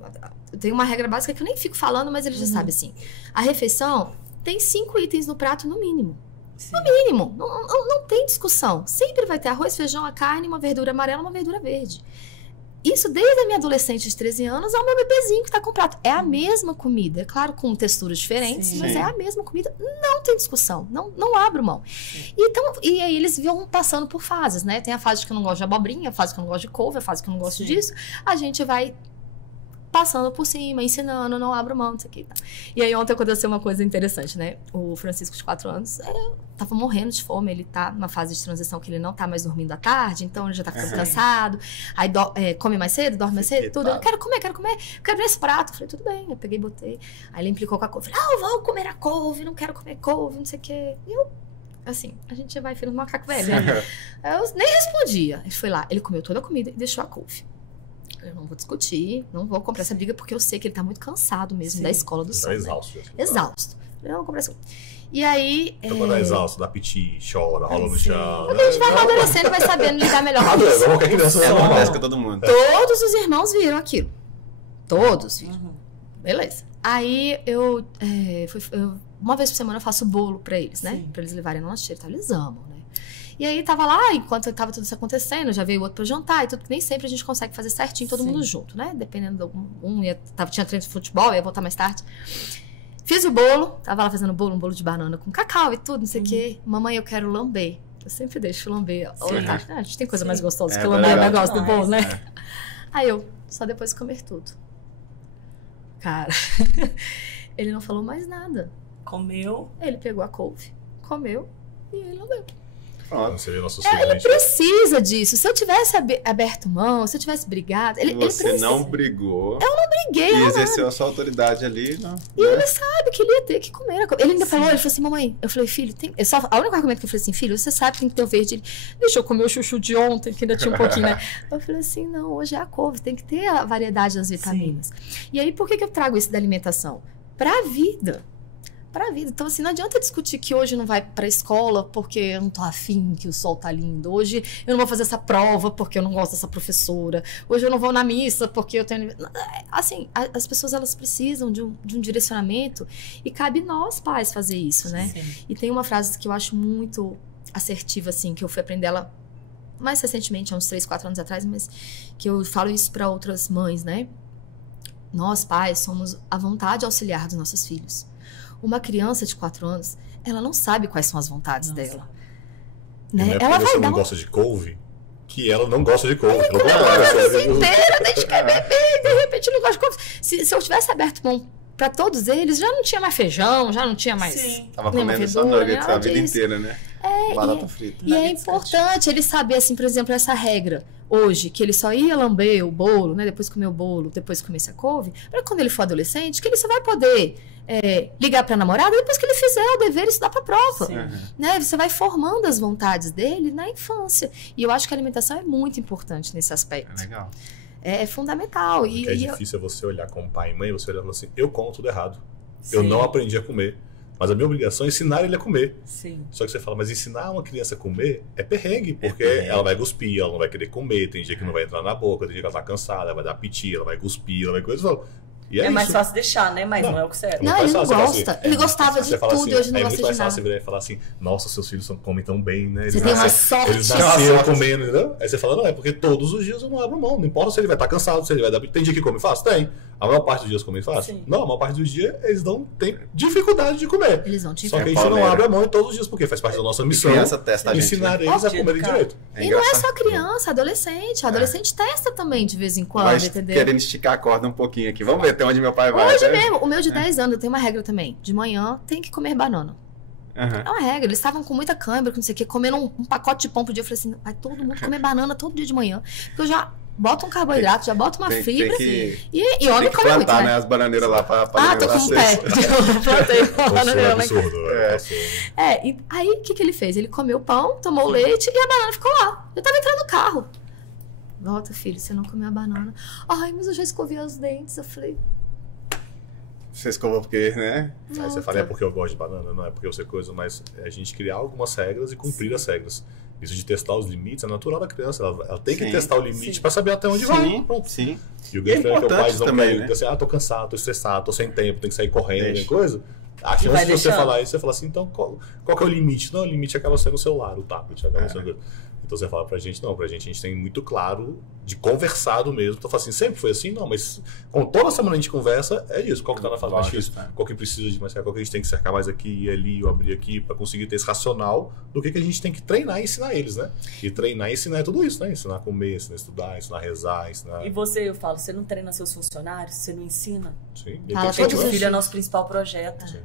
eu tenho uma regra básica que eu nem fico falando, mas eles já sabem assim, a refeição tem 5 itens no prato no mínimo. Sim. No mínimo. Não tem discussão. Sempre vai ter arroz, feijão, a carne, uma verdura amarela, uma verdura verde. Isso desde a minha adolescente de 13 anos ao meu bebezinho que está com o prato. É a mesma comida. É claro, com texturas diferentes, mas é a mesma comida. Não tem discussão. Não abro mão. Então, e aí eles vão passando por fases, né? Tem a fase que eu não gosto de abobrinha, a fase que eu não gosto de couve, a fase que eu não gosto disso. A gente vai passando por cima, ensinando, não abro mão, isso aqui. Tá. E aí ontem aconteceu uma coisa interessante, né? O Francisco, de 4 anos, tava morrendo de fome, ele tá numa fase de transição que ele não tá mais dormindo à tarde, então ele já tá ficando cansado, aí come mais cedo, dorme mais cedo, tudo. Eu quero comer, quero ver esse prato. Eu falei, tudo bem, eu peguei e botei. Aí ele implicou com a couve. Eu vou comer a couve, não quero comer couve, não sei o quê. E eu, assim, a gente vai filho do macaco velho, né? Eu nem respondia. Ele foi lá, ele comeu toda a comida e deixou a couve. Eu não vou discutir, não vou comprar essa briga, porque eu sei que ele tá muito cansado mesmo da escola do sono. Tá exausto. Né? Exausto. Eu não vou comprar essa. E aí... Então, quando é exausto, dá piti, chora, rola no chão. A gente vai amadurecendo, vai sabendo lidar melhor com isso. Qualquer criança acontece com todo mundo. Todos os irmãos viram aquilo. Todos viram. Beleza. Aí eu uma vez por semana eu faço bolo pra eles, né? Pra eles levarem no lancheiro. Então, eles amam, né? E aí tava lá, enquanto tava tudo isso acontecendo, já veio o outro pra jantar e tudo, que nem sempre a gente consegue fazer certinho, todo mundo junto, né? Dependendo de tinha treino de futebol, ia voltar mais tarde. Fiz o bolo, tava lá fazendo um bolo de banana com cacau e tudo, não sei o quê. Mamãe, eu quero lamber. Eu sempre deixo lamber. A gente tem coisa mais gostosa que lamber o negócio do bolo, né? Aí eu, só depois de comer tudo. Cara, ele não falou mais nada. Comeu. Ele pegou a couve, comeu e ele lambeu. Pronto. Você vê nossos Ele filhos, precisa disso. Se eu tivesse aberto mão, se eu tivesse brigado, ele Você precisa. não brigou Briguei, e eu não. exerceu a sua autoridade ali, não. E ele sabe que ele ia ter que comer. Ele ainda falou, ele falou assim, mamãe, eu falei, filho, tem... a única argumento que eu falei assim, filho, você sabe que tem que ter o verde. Ele, deixa eu comer o chuchu de ontem, que ainda tinha um pouquinho, né? Eu falei assim, não, hoje é a couve, tem que ter a variedade das vitaminas. E aí, por que eu trago isso da alimentação? Pra vida. Pra vida. Então, assim, não adianta discutir que hoje não vai pra escola porque eu não tô afim, que o sol tá lindo. Hoje eu não vou fazer essa prova porque eu não gosto dessa professora. Hoje eu não vou na missa porque eu tenho... Assim, as pessoas, elas precisam de um direcionamento e cabe nós, pais, fazer isso, né? Sim. E tem uma frase que eu acho muito assertiva, assim, que eu fui aprender ela mais recentemente, há uns 3, 4 anos atrás, mas que eu falo isso pra outras mães, né? Nós, pais, somos a vontade auxiliar dos nossos filhos. Uma criança de 4 anos, ela não sabe quais são as vontades dela. Né? Não é Ela porque vai você dar não gosta de couve que ela não gosta de couve. a vida inteira, desde que é bebê, de repente não gosta de couve. Se eu tivesse aberto mão para todos eles, já não tinha mais feijão, já não tinha mais... Sim. Tava nenhuma comendo só verdura, nuggets a nada vida disso. inteira, né? Batata frita. E é Nuggets importante ele saber, assim, por exemplo, essa regra hoje, que ele só ia lamber o bolo, né? Depois comer o bolo, depois comer essa couve, para quando ele for adolescente, que ele só vai poder ligar para a namorada depois que ele fizer o dever e estudar para a prova. Sim. Né? Você vai formando as vontades dele na infância. E eu acho que a alimentação é muito importante nesse aspecto. É legal. É fundamental. O que é difícil é você olhar como pai e mãe, você olhar e falar assim, eu como tudo errado. Eu Sim. não aprendi a comer. Mas a minha obrigação é ensinar ele a comer. Sim. Só que você fala, mas ensinar uma criança a comer é perrengue, porque perrengue. ela vai cuspir, ela não vai querer comer, tem dia que não vai entrar na boca, tem dia que ela tá cansada, ela vai dar piti, ela vai cuspir, ela vai coisa. E É isso. mais fácil deixar, né? Mas não é o que certo. Não, faz ele não fácil, você fala gosta. assim, Ele gostava de você fala tudo assim, e hoje não é gosta muito mais de nada. fácil virar e falar assim, nossa, seus filhos comem tão bem, né? Você tem uma sorte. Eles nasceram comendo, entendeu? Aí você fala, não, é porque todos os dias eu não abro mão. Não importa se ele vai estar cansado, se ele vai dar. Tem dia que come fácil? Tem. A maior parte dos dias come fácil? Sim. Não, a maior parte dos dias eles não têm dificuldade de comer. Eles vão te Só que a gente Pauleira. não abre a mão em todos os dias, porque faz parte da nossa missão. Criança testa a gente, ensinar né? eles a De comerem educar. direito. É E não é engraçado. só criança, adolescente. Adolescente testa também de vez em quando, Vai entendeu? querendo esticar a corda um pouquinho aqui. Vamos ver até onde meu pai vai. Hoje tá? mesmo, o meu de 10 anos, eu tenho uma regra também. De manhã tem que comer banana. Aham. É uma regra. Eles estavam com muita câimbra, com não sei o quê, comendo um pacote de pão por dia. Eu falei assim, vai todo mundo comer banana todo dia de manhã. Porque eu já boto um carboidrato, já boto uma fibra. Tem que, E tem homem que come muito, plantar, né? né? As bananeiras lá pra Ah, tô com um pé. Eu plantei uma bananeira lá em casa. Absurdo, É. absurdo. E aí o que ele fez? Ele comeu o pão, tomou o leite e a banana ficou lá. Eu tava entrando no carro. Volta, filho, você não comeu a banana. Ai, mas eu já escovei os dentes. Eu falei, Você escovou porque, né? Aí você volta. fala, é porque eu gosto de banana, não é porque eu sei coisa, mas é a gente criar algumas regras e cumprir as regras. Isso de testar os limites é natural da criança. Ela tem que Sim. testar o limite Sim. pra saber até onde vai. Pronto. sim. E o E é grande problema é que o importante pai não também, quer, né? diz assim, tô cansado, tô estressado, tô sem tempo, tem que sair correndo, Deixa. tem coisa. A vai chance de você deixando. falar isso, você fala assim, então qual que é o limite? Não, o limite acaba sendo o celular, o tablet, acaba sendo... Então você fala pra gente, não, pra gente a gente tem muito claro de conversado mesmo. Então eu falo assim, sempre foi assim? Não, mas com toda semana a gente conversa, é isso. Qual que tá na fase mais Lógico, difícil? tá. Qual que precisa de mais, qual que a gente tem que cercar mais aqui e ali, ou abrir aqui, pra conseguir ter esse racional do que a gente tem que treinar e ensinar eles, né? E treinar e ensinar é tudo isso, né? Ensinar a comer, ensinar a estudar, ensinar a rezar, ensinar... E você, eu falo, você não treina seus funcionários? Você não ensina? Sim, Fala depende todos Gente, os o filho é dias. nosso principal projeto. Sim.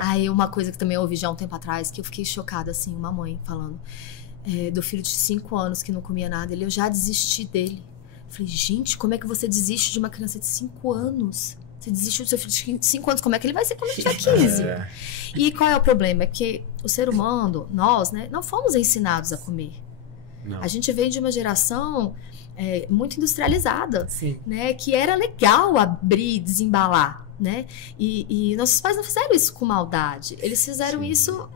Aí uma coisa que também eu ouvi já há um tempo atrás, que eu fiquei chocada, assim, uma mãe falando do filho de 5 anos que não comia nada. Eu já desisti dele. Eu falei, gente, como é que você desiste de uma criança de 5 anos? Você desistiu do seu filho de 5 anos, como é que ele vai ser quando tiver 15? É. E qual é o problema? É que o ser humano, nós, né, não fomos ensinados a comer. Não. A gente veio de uma geração muito industrializada, Sim. né, que era legal abrir, desembalar, né? E nossos pais não fizeram isso com maldade. Eles fizeram isso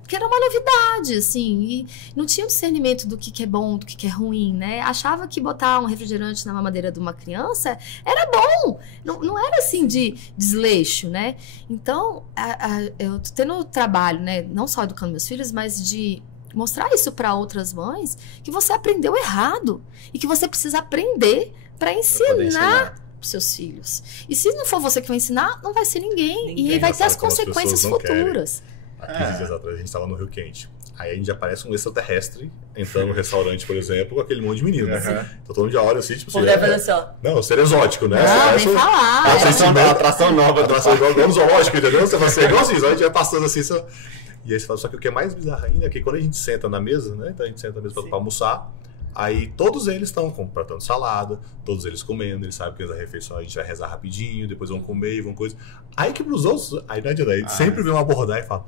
porque era uma novidade, assim, e não tinha discernimento do que é bom, do que é ruim, né? Achava que botar um refrigerante na mamadeira de uma criança era bom, não era assim de desleixo, né? Então, eu tô tendo trabalho, né, não só educando meus filhos, mas de mostrar isso para outras mães, que você aprendeu errado e que você precisa aprender para Pra poder ensinar para seus filhos. E se não for você que vai ensinar, não vai ser ninguém. E Ninguém. aí vai ter as Engraçado como as consequências pessoas não querem. futuras. há 15 dias atrás, a gente estava no Rio Quente. Aí a gente aparece um extraterrestre entrando no restaurante, por exemplo, com aquele monte de menino. Então todo mundo já olha assim, tipo assim. Olha só. Não, ser exótico, né? Não, nem falar. Atração nova. Atração igual no zoológico, entendeu? Você vai ser igualzinho, a gente vai passando assim. Só... E aí você fala, só que o que é mais bizarro ainda é que quando a gente senta na mesa, né? Então a gente senta na mesa para almoçar. Aí todos eles estão completando salada, todos eles comendo, eles sabem que antes da refeição a gente vai rezar rapidinho, depois vão comer e vão coisa. Aí que pros outros, aí não adianta, aí sempre vem uma abordar e fala,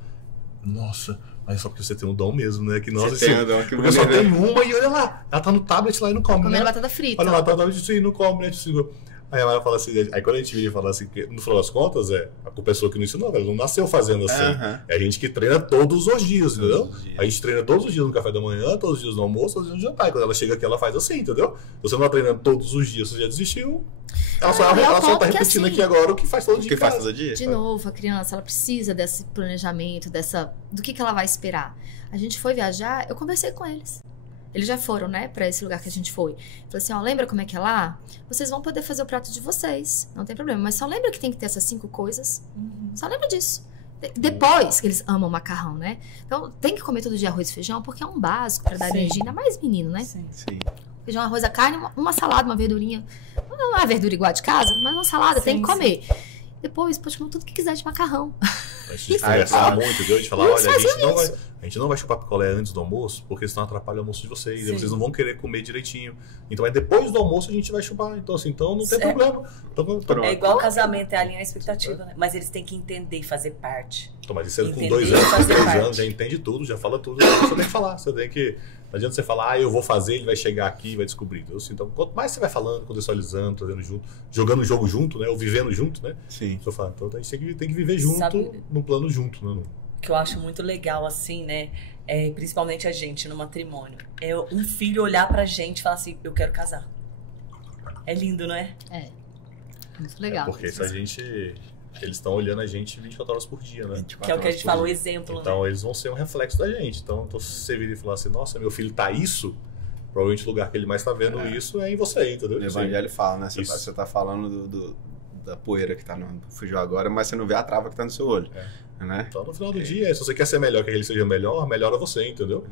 nossa, mas só porque você tem um dom mesmo, né? Que nossa, você tem um dom, que porque só tem uma e olha lá, ela tá no tablet lá e não come, Comendo né? batata frita. Olha lá, tá no tablet e não come, né? Aí a Mara fala assim, aí quando a gente vira e fala assim, que no final das contas, a pessoa que não ensinou, ela não nasceu fazendo assim. É a gente que treina todos os dias, entendeu? A gente treina todos os dias no café da manhã, todos os dias no almoço, todos os dias no jantar. E quando ela chega aqui, ela faz assim, entendeu? Você não tá treinando todos os dias, você já desistiu. Ela só tá repetindo aqui agora o que faz todo dia. O que faz todo dia. De novo, a criança, ela precisa desse planejamento, do que ela vai esperar. A gente foi viajar, eu conversei com eles. Eles já foram, né, pra esse lugar que a gente foi. Falei assim, ó, lembra como é que é lá? Vocês vão poder fazer o prato de vocês, não tem problema. Mas só lembra que tem que ter essas 5 coisas. Só lembra disso. Depois, que eles amam macarrão, né? Então, tem que comer todo dia arroz e feijão, porque é um básico pra dar energia, ainda mais menino, né? Sim. Feijão, arroz, a carne, uma salada, uma verdurinha. Não é verdura igual a de casa, mas uma salada tem que comer. Depois, pode comer tudo que quiser de macarrão. A gente conversar muito, entendeu? A gente falar, olha, a gente não vai chupar picolé antes do almoço, porque senão atrapalha o almoço de vocês. E vocês não vão querer comer direitinho. Então, depois do almoço a gente vai chupar. Então, assim, não tem problema. É igual casamento, é alinhar a expectativa, né? Mas eles têm que entender e fazer parte. Então, mas isso com 2 anos, com 3 anos, já entende tudo, já fala tudo. Você tem que falar, você tem que... Não adianta você falar, eu vou fazer, ele vai chegar aqui e vai descobrir. Então, quanto mais você vai falando, contextualizando, trazendo junto, jogando o jogo junto, né? Ou vivendo junto, né? Sim. Então a gente tem que viver junto, num plano junto, né? Que eu acho muito legal, assim, né? Principalmente a gente no matrimônio. É um filho olhar pra gente e falar assim, eu quero casar. É lindo, não é? É. Muito legal. Porque isso eles estão olhando a gente 24 horas por dia, né? Que é o que a gente fala, o exemplo, então, né? eles vão ser um reflexo da gente. Então, se você vir e falar assim, nossa, meu filho tá isso, provavelmente o lugar que ele mais tá vendo isso é em você, entendeu? O evangelho fala, né? Você tá falando da poeira que tá no fujão agora, mas você não vê a trava que tá no seu olho. Né? Então, no final do dia, se você quer ser melhor, que ele seja melhor, melhora você, entendeu?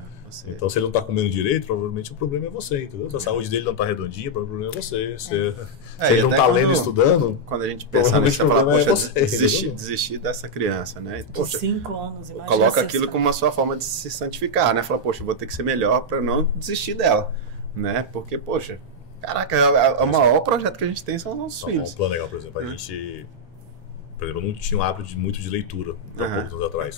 Então, se ele não tá comendo direito, provavelmente o problema é você, entendeu? Se a saúde dele não tá redondinha, o problema é você. Se ele não tá lendo e estudando, quando a gente pensa nisso, você fala, poxa, você, desistir dessa criança, né? Poxa, 5 anos, imagina. Coloca aquilo como a sua forma de se santificar, né? Fala, poxa, eu vou ter que ser melhor pra não desistir dela, né? Porque, poxa, caraca, o maior projeto que a gente tem são os nossos filhos. Um plano legal, por exemplo, a gente... Por exemplo, eu não tinha um hábito muito de leitura há poucos anos atrás.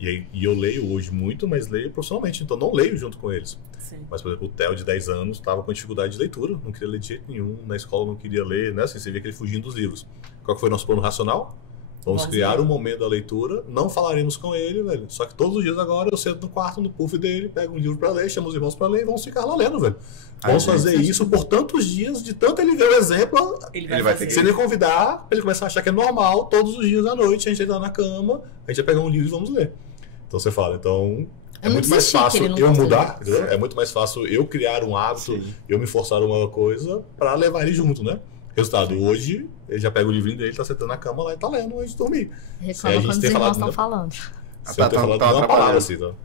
E eu leio hoje muito, mas leio profissionalmente, então não leio junto com eles. Sim. Mas, por exemplo, o Theo de 10 anos estava com dificuldade de leitura, não queria ler de jeito nenhum, na escola não queria ler, né? Assim, você via que ele fugindo dos livros. Qual que foi o nosso plano racional? Vamos criar um momento da leitura, não falaremos com ele, velho. Só que todos os dias agora eu sento no quarto, no puff dele, pego um livro para ler, chamo os irmãos para ler e vamos ficar lá lendo, velho. Vamos fazer isso por tantos dias, de tanto ele ver o exemplo, ele vai ter que... Se ele convidar, ele começar a achar que é normal, todos os dias à noite, a gente entrar na cama, a gente vai pegar um livro e vamos ler. Então você fala, então... É muito mais fácil eu mudar, entendeu? É muito mais fácil eu criar um hábito, eu me forçar uma coisa para levar ele junto, né? Resultado, hoje ele já pega o livrinho dele, tá sentando na cama lá e tá lendo antes de dormir. Reclama quando os irmãos estão falando. Você tem falado uma palavra assim, então.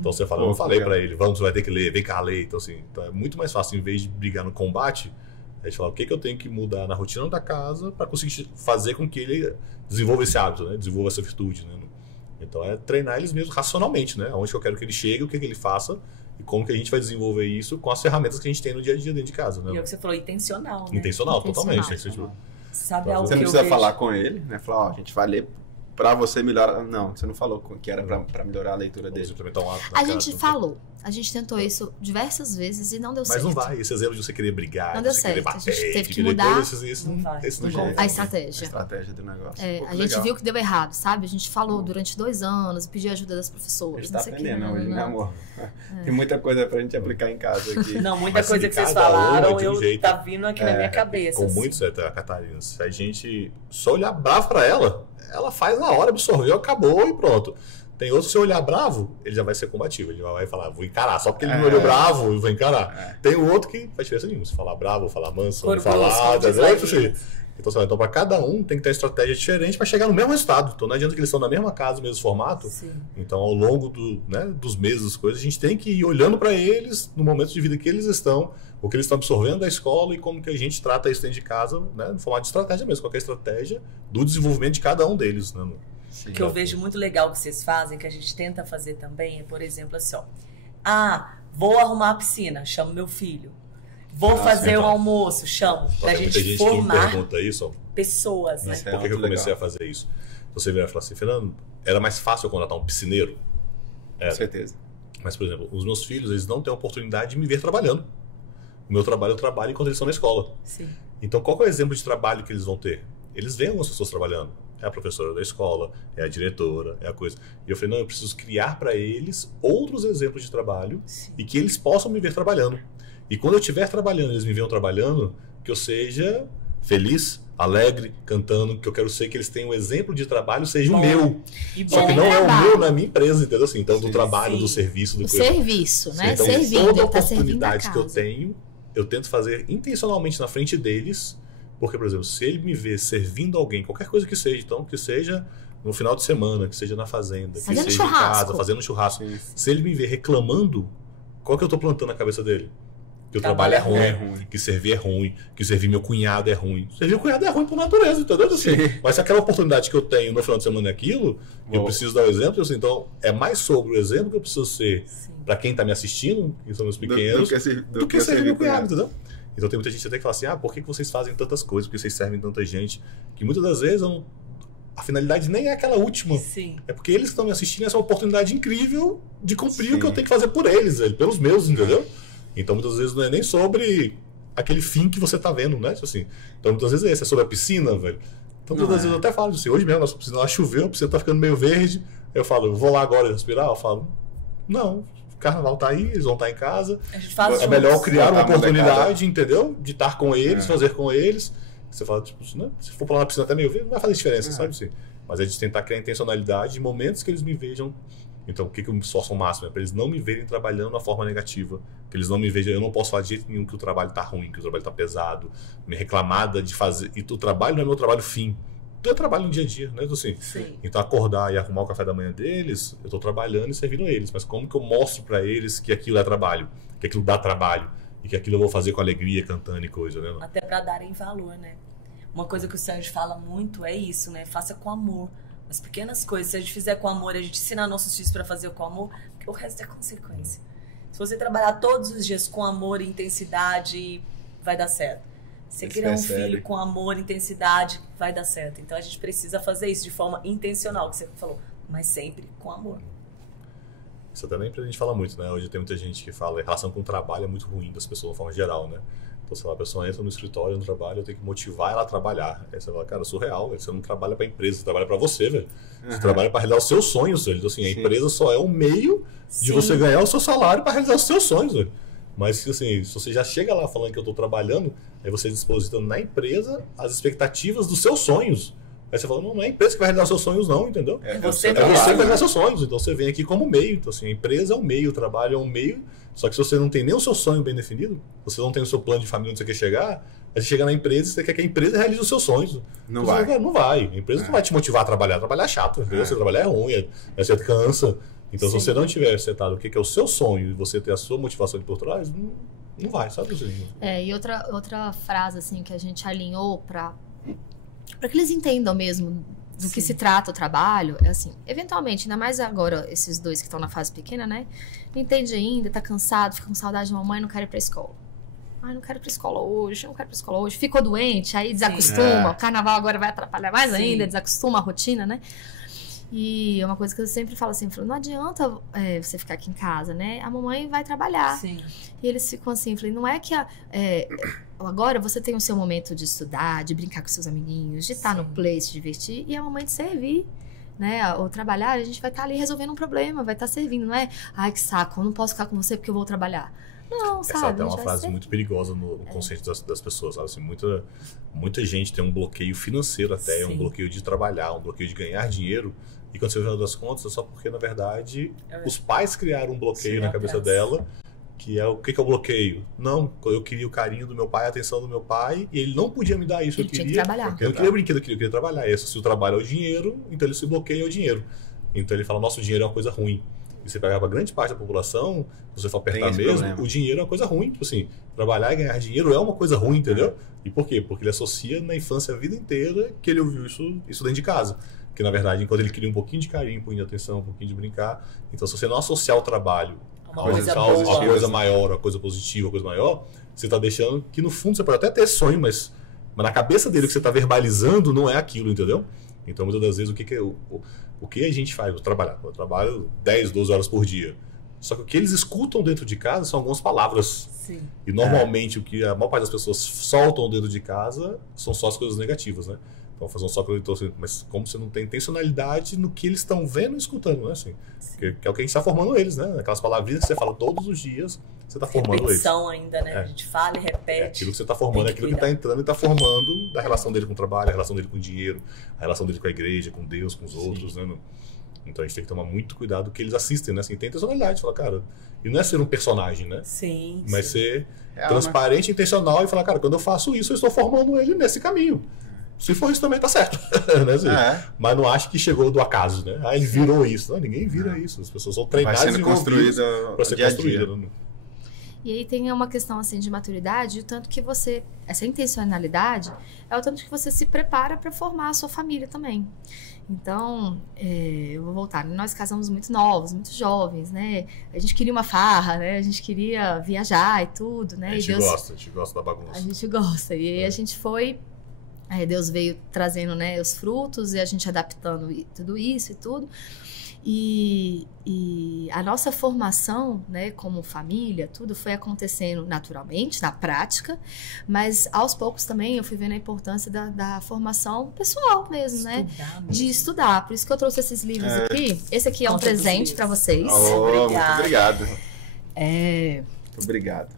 Então você fala, eu não falei pra ele, vamos, você vai ter que ler, vem cá ler. Então assim, então é muito mais fácil, em vez de brigar no combate, a gente fala o que eu tenho que mudar na rotina da casa para conseguir fazer com que ele desenvolva esse hábito, né? Desenvolva essa virtude, né? Então é treinar eles mesmos racionalmente, né? Aonde que eu quero que ele chegue, o que ele faça e como que a gente vai desenvolver isso com as ferramentas que a gente tem no dia a dia dentro de casa, né? E é o que você falou, intencional, né? Intencional, totalmente. Sabe algo você não precisa falar com ele, né? Falar, ó, a gente vai ler pra você melhorar. Não, você não falou que era pra melhorar a leitura dele. A gente falou. A gente tentou isso diversas vezes e não deu certo. Mas não vai. Esse exemplo de você querer brigar, não deu certo. A gente teve que mudar a estratégia. A estratégia do negócio. A gente viu que deu errado, sabe? A gente falou durante 2 anos, pediu ajuda das professoras. A gente tá aprendendo hoje, né, amor? Tem muita coisa pra gente aplicar em casa aqui. Não, muita coisa que vocês falaram, tá vindo aqui na minha cabeça. Com muito certo, a Catarina. Se a gente só olhar bravo pra ela faz na hora, absorveu, acabou e pronto. Tem outros, se eu olhar bravo, ele já vai ser combativo. Ele vai falar, vou encarar. Só porque ele me olhou bravo, eu vou encarar. Tem o outro que faz diferença nenhuma. Se falar bravo, falar manso, falar... Então, para cada um tem que ter uma estratégia diferente para chegar no mesmo resultado. Então, não adianta que eles estão na mesma casa, no mesmo formato. Sim. Então, ao longo dos meses, das coisas, a gente tem que ir olhando para eles no momento de vida que eles estão, o que eles estão absorvendo da escola e como que a gente trata isso dentro de casa, né, no formato de estratégia mesmo, qualquer estratégia do desenvolvimento de cada um deles. Né? O que eu vejo muito legal que vocês fazem, que a gente tenta fazer também, é, por exemplo, assim, ó. Vou arrumar a piscina, chamo meu filho. Vou fazer um almoço, chamo. Pra gente formar pessoas, né? Por que eu comecei a fazer isso? Você virar e falar assim, Fernando, era mais fácil eu contratar um piscineiro? Com certeza. Mas, por exemplo, os meus filhos, eles não têm a oportunidade de me ver trabalhando. O meu trabalho, eu trabalho enquanto eles estão na escola. Sim. Então, qual que é o exemplo de trabalho que eles vão ter? Eles veem algumas pessoas trabalhando. É a professora da escola, é a diretora, é a coisa. E eu falei, não, eu preciso criar para eles outros exemplos de trabalho e que eles possam me ver trabalhando. E quando eu estiver trabalhando, eles me veem trabalhando, que eu seja feliz, alegre, cantando, que eu quero ser que eles tenham um exemplo de trabalho, seja o meu. Só que não é o meu na minha empresa, entendeu? Assim, então, do trabalho, do serviço, do serviço, né? Então, servindo, toda oportunidade que eu tenho, eu tento fazer intencionalmente na frente deles, porque, por exemplo, se ele me vê servindo alguém, qualquer coisa que seja, então, que seja no final de semana, que seja na fazenda, que seja em casa, fazendo churrasco, se ele me vê reclamando, qual que eu tô plantando na cabeça dele? Que o trabalho é ruim, que servir é ruim, que servir meu cunhado é ruim. Servir o cunhado é ruim por natureza, entendeu? Assim, mas se aquela oportunidade que eu tenho no final de semana é aquilo, eu preciso dar o exemplo, assim, então é mais sobre o exemplo que eu preciso ser para quem está me assistindo, que são meus pequenos, do que servir meu cunhado, entendeu? Então tem muita gente até que fala assim, por que vocês fazem tantas coisas, por que vocês servem tanta gente? Que muitas das vezes a finalidade nem é aquela última. Sim. É porque eles que estão me assistindo, essa oportunidade incrível de cumprir o que eu tenho que fazer por eles, pelos meus, entendeu? Então, muitas vezes, não é nem sobre aquele fim que você tá vendo, né? Assim, então, muitas vezes é sobre a piscina, velho. Então, muitas vezes eu até falo assim, hoje mesmo, nossa piscina lá choveu, a piscina tá ficando meio verde. Eu falo, eu vou lá agora respirar? Eu falo, não, o carnaval tá aí, eles vão estar em casa. A gente faz é melhor criar uma oportunidade, entendeu? De estar com eles, fazer com eles. Você fala, tipo, né? Se for pular na piscina até meio verde, não vai fazer diferença, sabe assim? Mas é de tentar criar intencionalidade de momentos que eles me vejam. Então, o que eu me esforço ao máximo? É para eles não me verem trabalhando de uma forma negativa. Que eles não me vejam. Eu não posso falar de jeito nenhum que o trabalho está ruim, que o trabalho está pesado, me reclamada de fazer. E o trabalho não é meu trabalho fim. Eu trabalho no dia a dia, né? Então, assim, então, acordar e arrumar o café da manhã deles, eu estou trabalhando e servindo eles. Mas como que eu mostro para eles que aquilo é trabalho? Que aquilo dá trabalho? E que aquilo eu vou fazer com alegria, cantando e coisa, né? Até para darem valor, né? Uma coisa que o Sérgio fala muito é isso, né? Faça com amor. As pequenas coisas, se a gente fizer com amor, a gente ensinar nossos filhos para fazer com amor, porque o resto é consequência. Se você trabalhar todos os dias com amor e intensidade, vai dar certo. Se criar um filho com amor e intensidade, vai dar certo. Então a gente precisa fazer isso de forma intencional, que você falou, mas sempre com amor. Isso também a gente fala muito, né? Hoje tem muita gente que fala em relação com o trabalho é muito ruim das pessoas de forma geral, né? Então, sei lá, a pessoa entra no escritório, no trabalho, eu tenho que motivar ela a trabalhar. Aí você fala, cara, surreal, velho. Você não trabalha para a empresa, você trabalha para você, velho. Você trabalha para realizar os seus sonhos, velho. Então, assim, a empresa só é um meio de você ganhar o seu salário para realizar os seus sonhos, velho. Mas, assim, se você já chega lá falando que eu estou trabalhando, aí você deposita na empresa as expectativas dos seus sonhos. Aí você fala, não é a empresa que vai realizar os seus sonhos, não, entendeu? É você que vai realizar seus sonhos. Então, você vem aqui como meio. Então, assim, a empresa é um meio, o trabalho é um meio. Só que se você não tem nem o seu sonho bem definido, você não tem o seu plano de família onde você quer chegar, aí você chega na empresa e você quer que a empresa realize os seus sonhos. Não vai. Não vai. A empresa não vai te motivar a trabalhar. Trabalhar é chato. Você trabalhar é ruim, aí você cansa. Então, se você não tiver acertado o que é o seu sonho e você ter a sua motivação por trás, não vai, sabe? E outra frase assim que a gente alinhou para que eles entendam mesmo do que se trata o trabalho, é assim, eventualmente, ainda mais agora, esses dois que estão na fase pequena, né? Não entende ainda, tá cansado, fica com saudade de mamãe, não quero ir pra escola. Ai, não quero ir pra escola hoje, não quero ir pra escola hoje. Ficou doente, aí desacostuma. O carnaval agora vai atrapalhar mais ainda, desacostuma a rotina, né? E é uma coisa que eu sempre falo assim, não adianta você ficar aqui em casa, né? A mamãe vai trabalhar. Sim. E eles ficam assim, falei, não é que agora você tem o seu momento de estudar, de brincar com seus amiguinhos, de estar no play, se divertir, e a mamãe de servir, né? Ou trabalhar, a gente vai estar ali resolvendo um problema, vai estar servindo, não é? Ai, que saco, eu não posso ficar com você porque eu vou trabalhar. Não, Essa sabe? é uma frase muito perigosa no consciente das pessoas, sabe? Assim, muita gente tem um bloqueio financeiro até, um bloqueio de trabalhar, um bloqueio de ganhar dinheiro. E quando você vê das contas, é só porque, na verdade, os pais criaram um bloqueio na cabeça dela, que é o que é o bloqueio? Não, eu queria o carinho do meu pai, a atenção do meu pai, e ele não podia me dar isso. Ele tinha que trabalhar. Eu não queria brinquedo, eu queria trabalhar. Se o trabalho é o dinheiro, então ele se bloqueia o dinheiro. Então ele fala, nosso dinheiro é uma coisa ruim. E você pegar para grande parte da população, se você for apertar mesmo, problema. O dinheiro é uma coisa ruim. Tipo assim, trabalhar e ganhar dinheiro é uma coisa ruim, entendeu? E por quê? Porque ele associa na infância a vida inteira que ele ouviu isso dentro de casa. Que na verdade, enquanto ele queria um pouquinho de carinho, um pouquinho de atenção, um pouquinho de brincar, então se você não associar o trabalho a coisa maior, a coisa positiva, a coisa maior, você está deixando que no fundo você pode até ter sonho, mas na cabeça dele o que você está verbalizando não é aquilo, entendeu? Então muitas das vezes o que a gente faz? Eu trabalho 10, 12 horas por dia. Só que o que eles escutam dentro de casa são algumas palavras. Sim. E normalmente o que a maior parte das pessoas soltam dentro de casa são só as coisas negativas, né? Então, fazer um sócrates, então, assim, mas como você não tem intencionalidade no que eles estão vendo e escutando, né? Assim, que é o que a gente está formando eles, né? Aquelas palavrinhas que você fala todos os dias, você está formando eles. Repetição ainda, né? A gente fala e repete. É aquilo que você está formando, é aquilo que está entrando e está formando da relação dele com o trabalho, a relação dele com o dinheiro, a relação dele com a igreja, com Deus, com os outros, né? Então, a gente tem que tomar muito cuidado do que eles assistem, né? Assim, tem intencionalidade, fala, cara, e não é ser um personagem, né? Sim. Mas ser transparente, intencional e falar, cara, quando eu faço isso, eu estou formando ele nesse caminho. Se for isso também tá certo. Né, assim? Mas não acho que chegou do acaso, né? Ele virou isso. Não, ninguém vira isso. As pessoas são treinadas e construídas para ser construídas. Né? E aí tem uma questão assim de maturidade, o tanto que você, essa intencionalidade, é o tanto que você se prepara para formar a sua família também. Então, eu vou voltar, nós casamos muito novos, muito jovens, né? A gente queria uma farra, né? A gente queria viajar e tudo, né? A gente gosta da bagunça. A gente gosta. E aí a gente foi... Deus veio trazendo, né, os frutos e a gente adaptando tudo isso e tudo. E a nossa formação, né, como família, tudo foi acontecendo naturalmente, na prática, mas aos poucos também eu fui vendo a importância da formação pessoal mesmo, né? De estudar. Por isso que eu trouxe esses livros aqui. Esse aqui é um presente para vocês. Muito obrigado. Muito obrigado.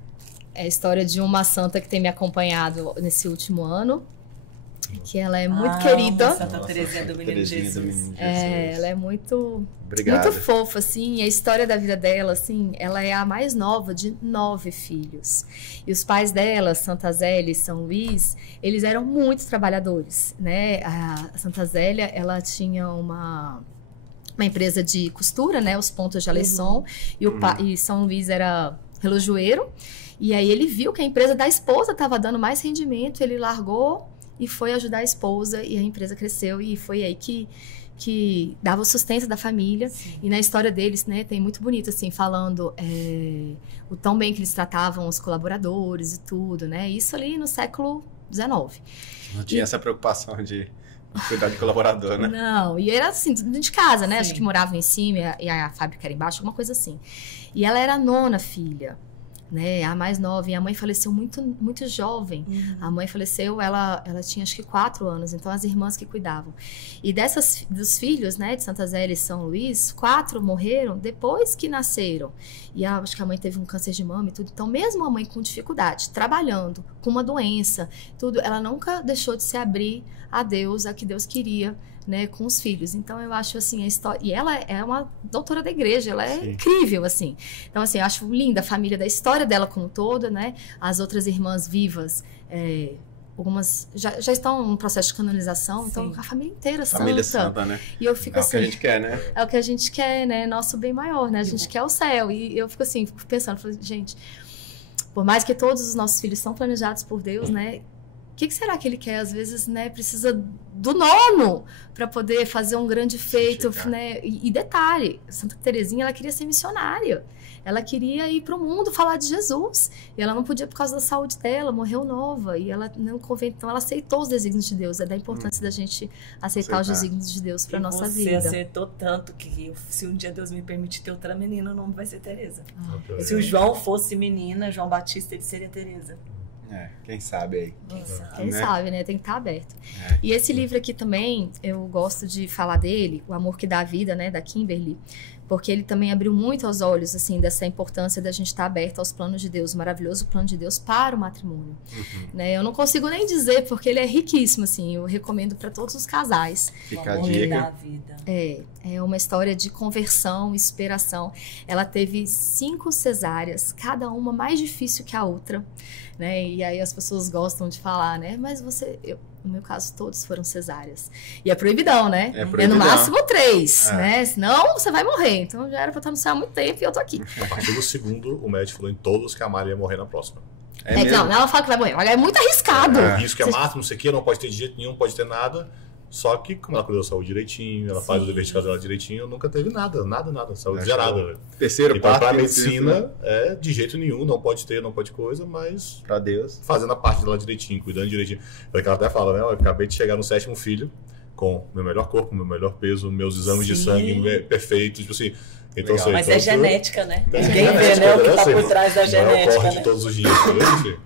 É a história de uma santa que tem me acompanhado nesse último ano. Que ela é muito querida. Santa Teresinha do Menino Jesus. Ela é muito fofa, assim. E a história da vida dela, assim, ela é a mais nova de 9 filhos. E os pais dela, Santa Zélia e São Luís, eles eram muito trabalhadores, né? A Santa Zélia, ela tinha uma empresa de costura, né? Os pontos de Aleisson. E São Luís era relojoeiro. E aí ele viu que a empresa da esposa estava dando mais rendimento, ele largou e foi ajudar a esposa, e a empresa cresceu, e foi aí que dava o sustento da família. Sim. E na história deles, né, tem muito bonito, assim, falando o tão bem que eles tratavam os colaboradores e tudo, né, isso ali no século XIX. Não tinha essa preocupação de cuidar de colaborador, né? Não, e era assim, dentro de casa, né, Sim. Acho que moravam em cima e a fábrica era embaixo, alguma coisa assim. E ela era a 9ª filha. Né, a mais nova, e a mãe faleceu muito, muito jovem. A mãe faleceu, ela tinha acho que 4 anos, então as irmãs que cuidavam. E dos filhos, né, de Santa Zélia e São Luís, 4 morreram depois que nasceram. E acho que a mãe teve um câncer de mama e tudo. Então, mesmo a mãe com dificuldade, trabalhando, com uma doença, tudo, ela nunca deixou de se abrir a Deus, a que Deus queria, né, com os filhos. Então eu acho assim a história, e ela é uma doutora da igreja, ela é Sim. incrível assim. Então assim, eu acho linda a família, da história dela como toda, né? As outras irmãs vivas, algumas já estão em um processo de canonização. Sim. Então a família inteira família santa, né? E eu fico assim, é o que a gente quer, né? É o que a gente quer, né? Nosso bem maior, né? A gente quer o céu. E eu fico assim, pensando, gente, por mais que todos os nossos filhos são planejados por Deus, né? O que será que ele quer? Às vezes, né, precisa do 9º para poder fazer um grande feito, né? E detalhe, Santa Teresinha, ela queria ser missionária. Ela queria ir para o mundo falar de Jesus. E ela não podia por causa da saúde dela, morreu nova. E ela não convence, então ela aceitou os desígnios de Deus. É da importância da gente aceitar os desígnios de Deus para nossa vida. Você acertou tanto que se um dia Deus me permitir ter outra menina, o nome vai ser Teresa. Se o João fosse menina, João Batista, ele seria Teresa. Quem sabe aí. Quem sabe, né? Tem que estar aberto. E esse livro aqui também, eu gosto de falar dele, O Amor que Dá a Vida, né? Da Kimberly. porque ele também abriu muito os olhos, assim, dessa importância da gente estar aberto aos planos de Deus, o maravilhoso plano de Deus para o matrimônio, né? Eu não consigo nem dizer, porque ele é riquíssimo, assim, eu recomendo para todos os casais. Fica a dica. É uma história de conversão e superação. Ela teve 5 cesáreas, cada uma mais difícil que a outra, né? E aí as pessoas gostam de falar, né? Mas no meu caso, todos foram cesáreas. E é proibidão, né? É no máximo 3, né? Senão você vai morrer. Então já era pra estar no céu há muito tempo e eu tô aqui. A partir do segundo, o médico falou em todos que a Mari ia morrer na próxima. Não, ela fala que vai morrer. Mas é muito arriscado. O risco é máximo, não sei o que, não pode ter de jeito nenhum, não pode ter nada. Só que, como ela cuidou da saúde direitinho, ela faz o dever de casa dela direitinho, nunca teve nada. Saúde zerada. Terceiro então, passo. Pra medicina, de jeito nenhum, não pode ter, não pode coisa, mas. Pra Deus. Fazendo a parte dela direitinho, cuidando direitinho. É o que ela até fala, né? Eu acabei de chegar no 7º filho, com meu melhor corpo, meu melhor peso, meus exames de sangue perfeitos, tipo assim. Então, mas então, é genética, né? Ninguém vê, né? O que tá por trás da genética. Não ocorre de todos os dias, entendeu?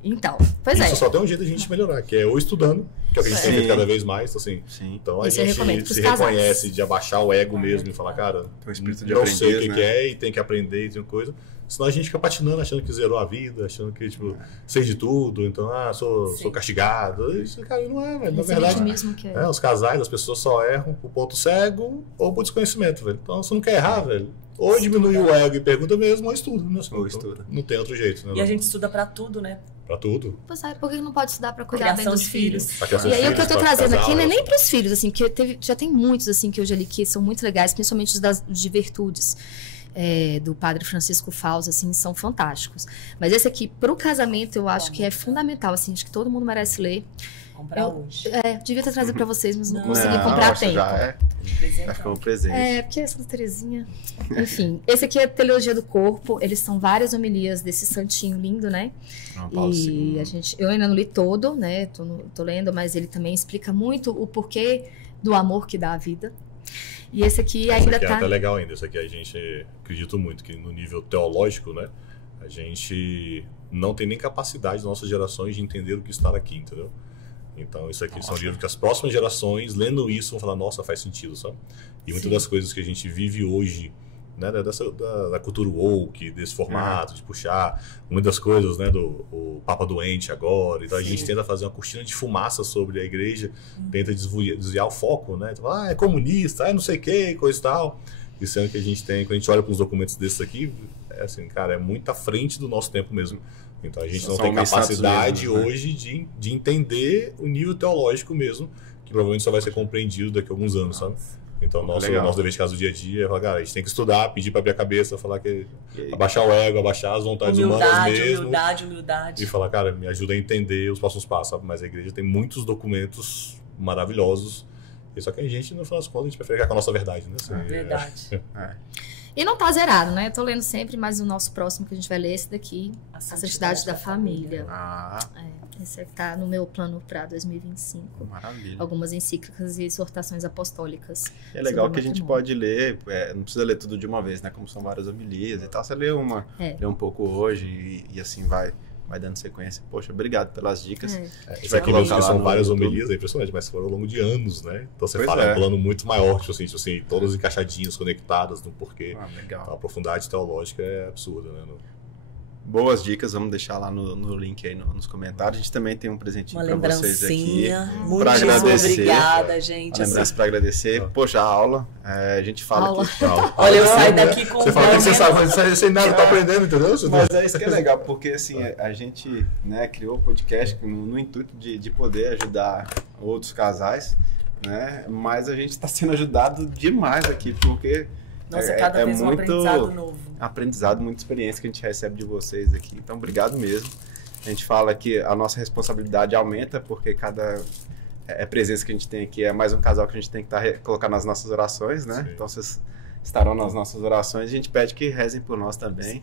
Então, pois Isso só tem um jeito de a gente melhorar, que é ou estudando, que é o que a gente tem feito cada vez mais, assim. Então a gente se reconhece de abaixar o ego mesmo e falar, cara, não sei o que é e tem que aprender e tem coisa. Senão a gente fica patinando, achando que zerou a vida, achando que, tipo, sei de tudo, então, sou castigado. Isso, cara, não é, velho. Na verdade, os casais, as pessoas só erram por ponto cego ou por desconhecimento, velho. Então, você não quer errar, velho. Ou diminui o ego e pergunta mesmo, ou estuda. Né? Ou estuda. Não tem outro jeito, né? E a gente estuda pra tudo, né? Pra tudo. Pois é, por que não pode estudar pra cuidar bem dos filhos? E aí o que eu tô trazendo aqui não é nem pros filhos, assim, porque já tem muitos, assim, que eu já li que são muito legais, principalmente os de virtudes. Do Padre Francisco Fausto, assim, são fantásticos. Mas esse aqui, pro casamento, eu acho que é fundamental, assim, acho que todo mundo merece ler. Comprar hoje. Devia ter trazido pra vocês, mas não consegui comprar a tempo. Já acho que é um presente. Porque é Santa Terezinha. Enfim, esse aqui é a Teologia do Corpo. Eles são várias homilias desse santinho lindo, né? E eu ainda não li todo, né? Tô lendo, mas ele também explica muito o porquê do amor que dá a vida. E esse aqui ainda é até legal ainda. Esse aqui a gente acredita muito que no nível teológico, né? A gente não tem nem capacidade das nossas gerações de entender o que está aqui, entendeu? Então, isso aqui são livros que as próximas gerações, lendo isso, vão falar, nossa, faz sentido, sabe? E muitas das coisas que a gente vive hoje, né, da cultura woke, desse formato, de puxar muitas das coisas, né, o Papa doente agora, então a gente tenta fazer uma cortina de fumaça sobre a igreja, tenta desviar o foco, né? Então, é comunista, não sei o que, coisa e tal. E sendo que a gente tem, quando a gente olha para os documentos desses aqui, é assim, cara, é muito à frente do nosso tempo mesmo. Então a gente não tem capacidade mesmo, hoje de entender o nível teológico mesmo, que provavelmente só vai ser compreendido daqui a alguns anos, sabe? Então nosso dever de casa do dia a dia é falar, cara, a gente tem que estudar, pedir para abrir a cabeça, falar que abaixar o ego, abaixar as vontades humanas mesmo. Humildade. E falar, cara, me ajuda a entender os próximos passos, sabe? Mas a igreja tem muitos documentos maravilhosos, e só que a gente, no final das contas, a gente prefere ficar com a nossa verdade, né? Assim, verdade. E não tá zerado, né? Eu tô lendo sempre, mas o nosso próximo que a gente vai ler é esse daqui, A Santidade da Família. Esse aqui tá no meu plano para 2025. Maravilha. Algumas encíclicas e exortações apostólicas. É legal que a gente pode ler, não precisa ler tudo de uma vez, né? Como são várias homilias e tal. Você lê um pouco hoje e assim vai dando sequência. Poxa, obrigado pelas dicas. Isso aqui mesmo são várias homilias, é impressionante, mas foram ao longo de anos, né? Então você fala um plano muito maior, tipo assim, todas encaixadinhas, conectadas no porquê. Legal. Então, a profundidade teológica é absurda, né? Boas dicas, vamos deixar lá no link aí nos comentários. A gente também tem um presentinho para vocês aqui. Muito obrigada, gente. Uma lembrança para agradecer. Poxa, a aula, a gente fala aqui. Olha, eu saio daqui com você fala que você sabe, mas você nada tá aprendendo, entendeu? Mas é isso que é legal, porque assim, a gente, né, criou o podcast no intuito de poder ajudar outros casais, né? Mas a gente está sendo ajudado demais aqui, porque cada vez um aprendizado novo. Aprendizado, muita experiência que a gente recebe de vocês aqui. Então, obrigado mesmo. A gente fala que a nossa responsabilidade aumenta, porque cada presença que a gente tem aqui é mais um casal que a gente tem que colocar nas nossas orações, né? Sim. Então, vocês estarão nas nossas orações. A gente pede que rezem por nós também.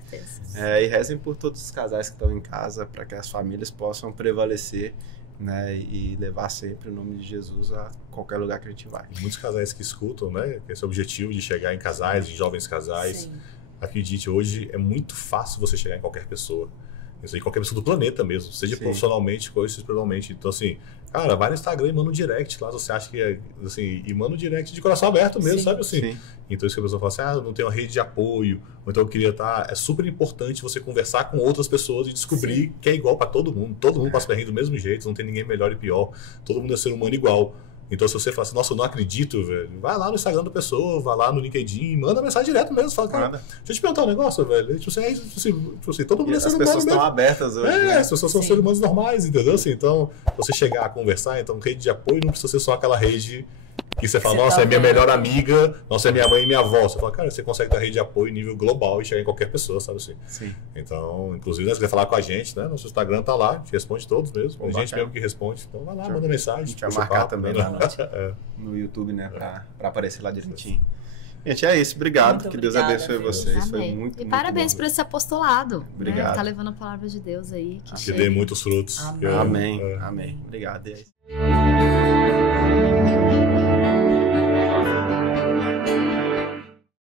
E rezem por todos os casais que estão em casa, para que as famílias possam prevalecer, né, e levar sempre o nome de Jesus a qualquer lugar que a gente vai. Muitos casais que escutam, né, esse objetivo de chegar em casais, em jovens casais. Sim. Acredite, hoje é muito fácil você chegar em qualquer pessoa. Isso aí, qualquer pessoa do planeta mesmo, seja Sim. profissionalmente ou espiritualmente. Então, assim, cara, vai no Instagram e manda um direct lá, você acha que é, assim, e manda um direct de coração aberto mesmo, Sim. sabe assim? Sim. Então, isso que a pessoa fala assim, eu não tenho uma rede de apoio, ou então eu queria estar... É super importante você conversar com outras pessoas e descobrir que é igual para todo mundo passa perrengue do mesmo jeito, não tem ninguém melhor e pior, todo mundo é ser humano igual. Então, se você fala assim, nossa, eu não acredito, velho, vai lá no Instagram da pessoa, vai lá no LinkedIn, manda mensagem direto mesmo, fala, cara, deixa eu te perguntar um negócio, velho. Tipo assim, todo mundo é ser As humano pessoas mesmo. estão abertas hoje, né? As pessoas são Sim. seres humanos normais, entendeu? Assim, então, você chegar a conversar, então, rede de apoio não precisa ser só aquela rede que você fala, Você nossa, tá é minha vendo. melhor amiga, nossa, é minha mãe e minha avó. Você fala, cara, você consegue dar rede de apoio em nível global e chegar em qualquer pessoa, sabe assim? Sim. Então, inclusive, se você quiser falar com a gente, né? Nosso Instagram tá lá, a gente responde todos mesmo. Tem gente Bacana. mesmo que responde. Então, vai lá, Deixa eu- manda mensagem. a gente vai puxa marcar papo, também né? lá no YouTube, né? Pra aparecer lá direitinho. Gente, é isso. Muito Obrigado. Que Deus obrigada, abençoe viu? vocês. Foi Amém. muito, E muito parabéns bom. por esse apostolado. Né? Obrigado. Tá levando a palavra de Deus aí. Que Que chegue. dê muitos frutos. Amém. Que- Amém. é. Amém. Obrigado. E é isso.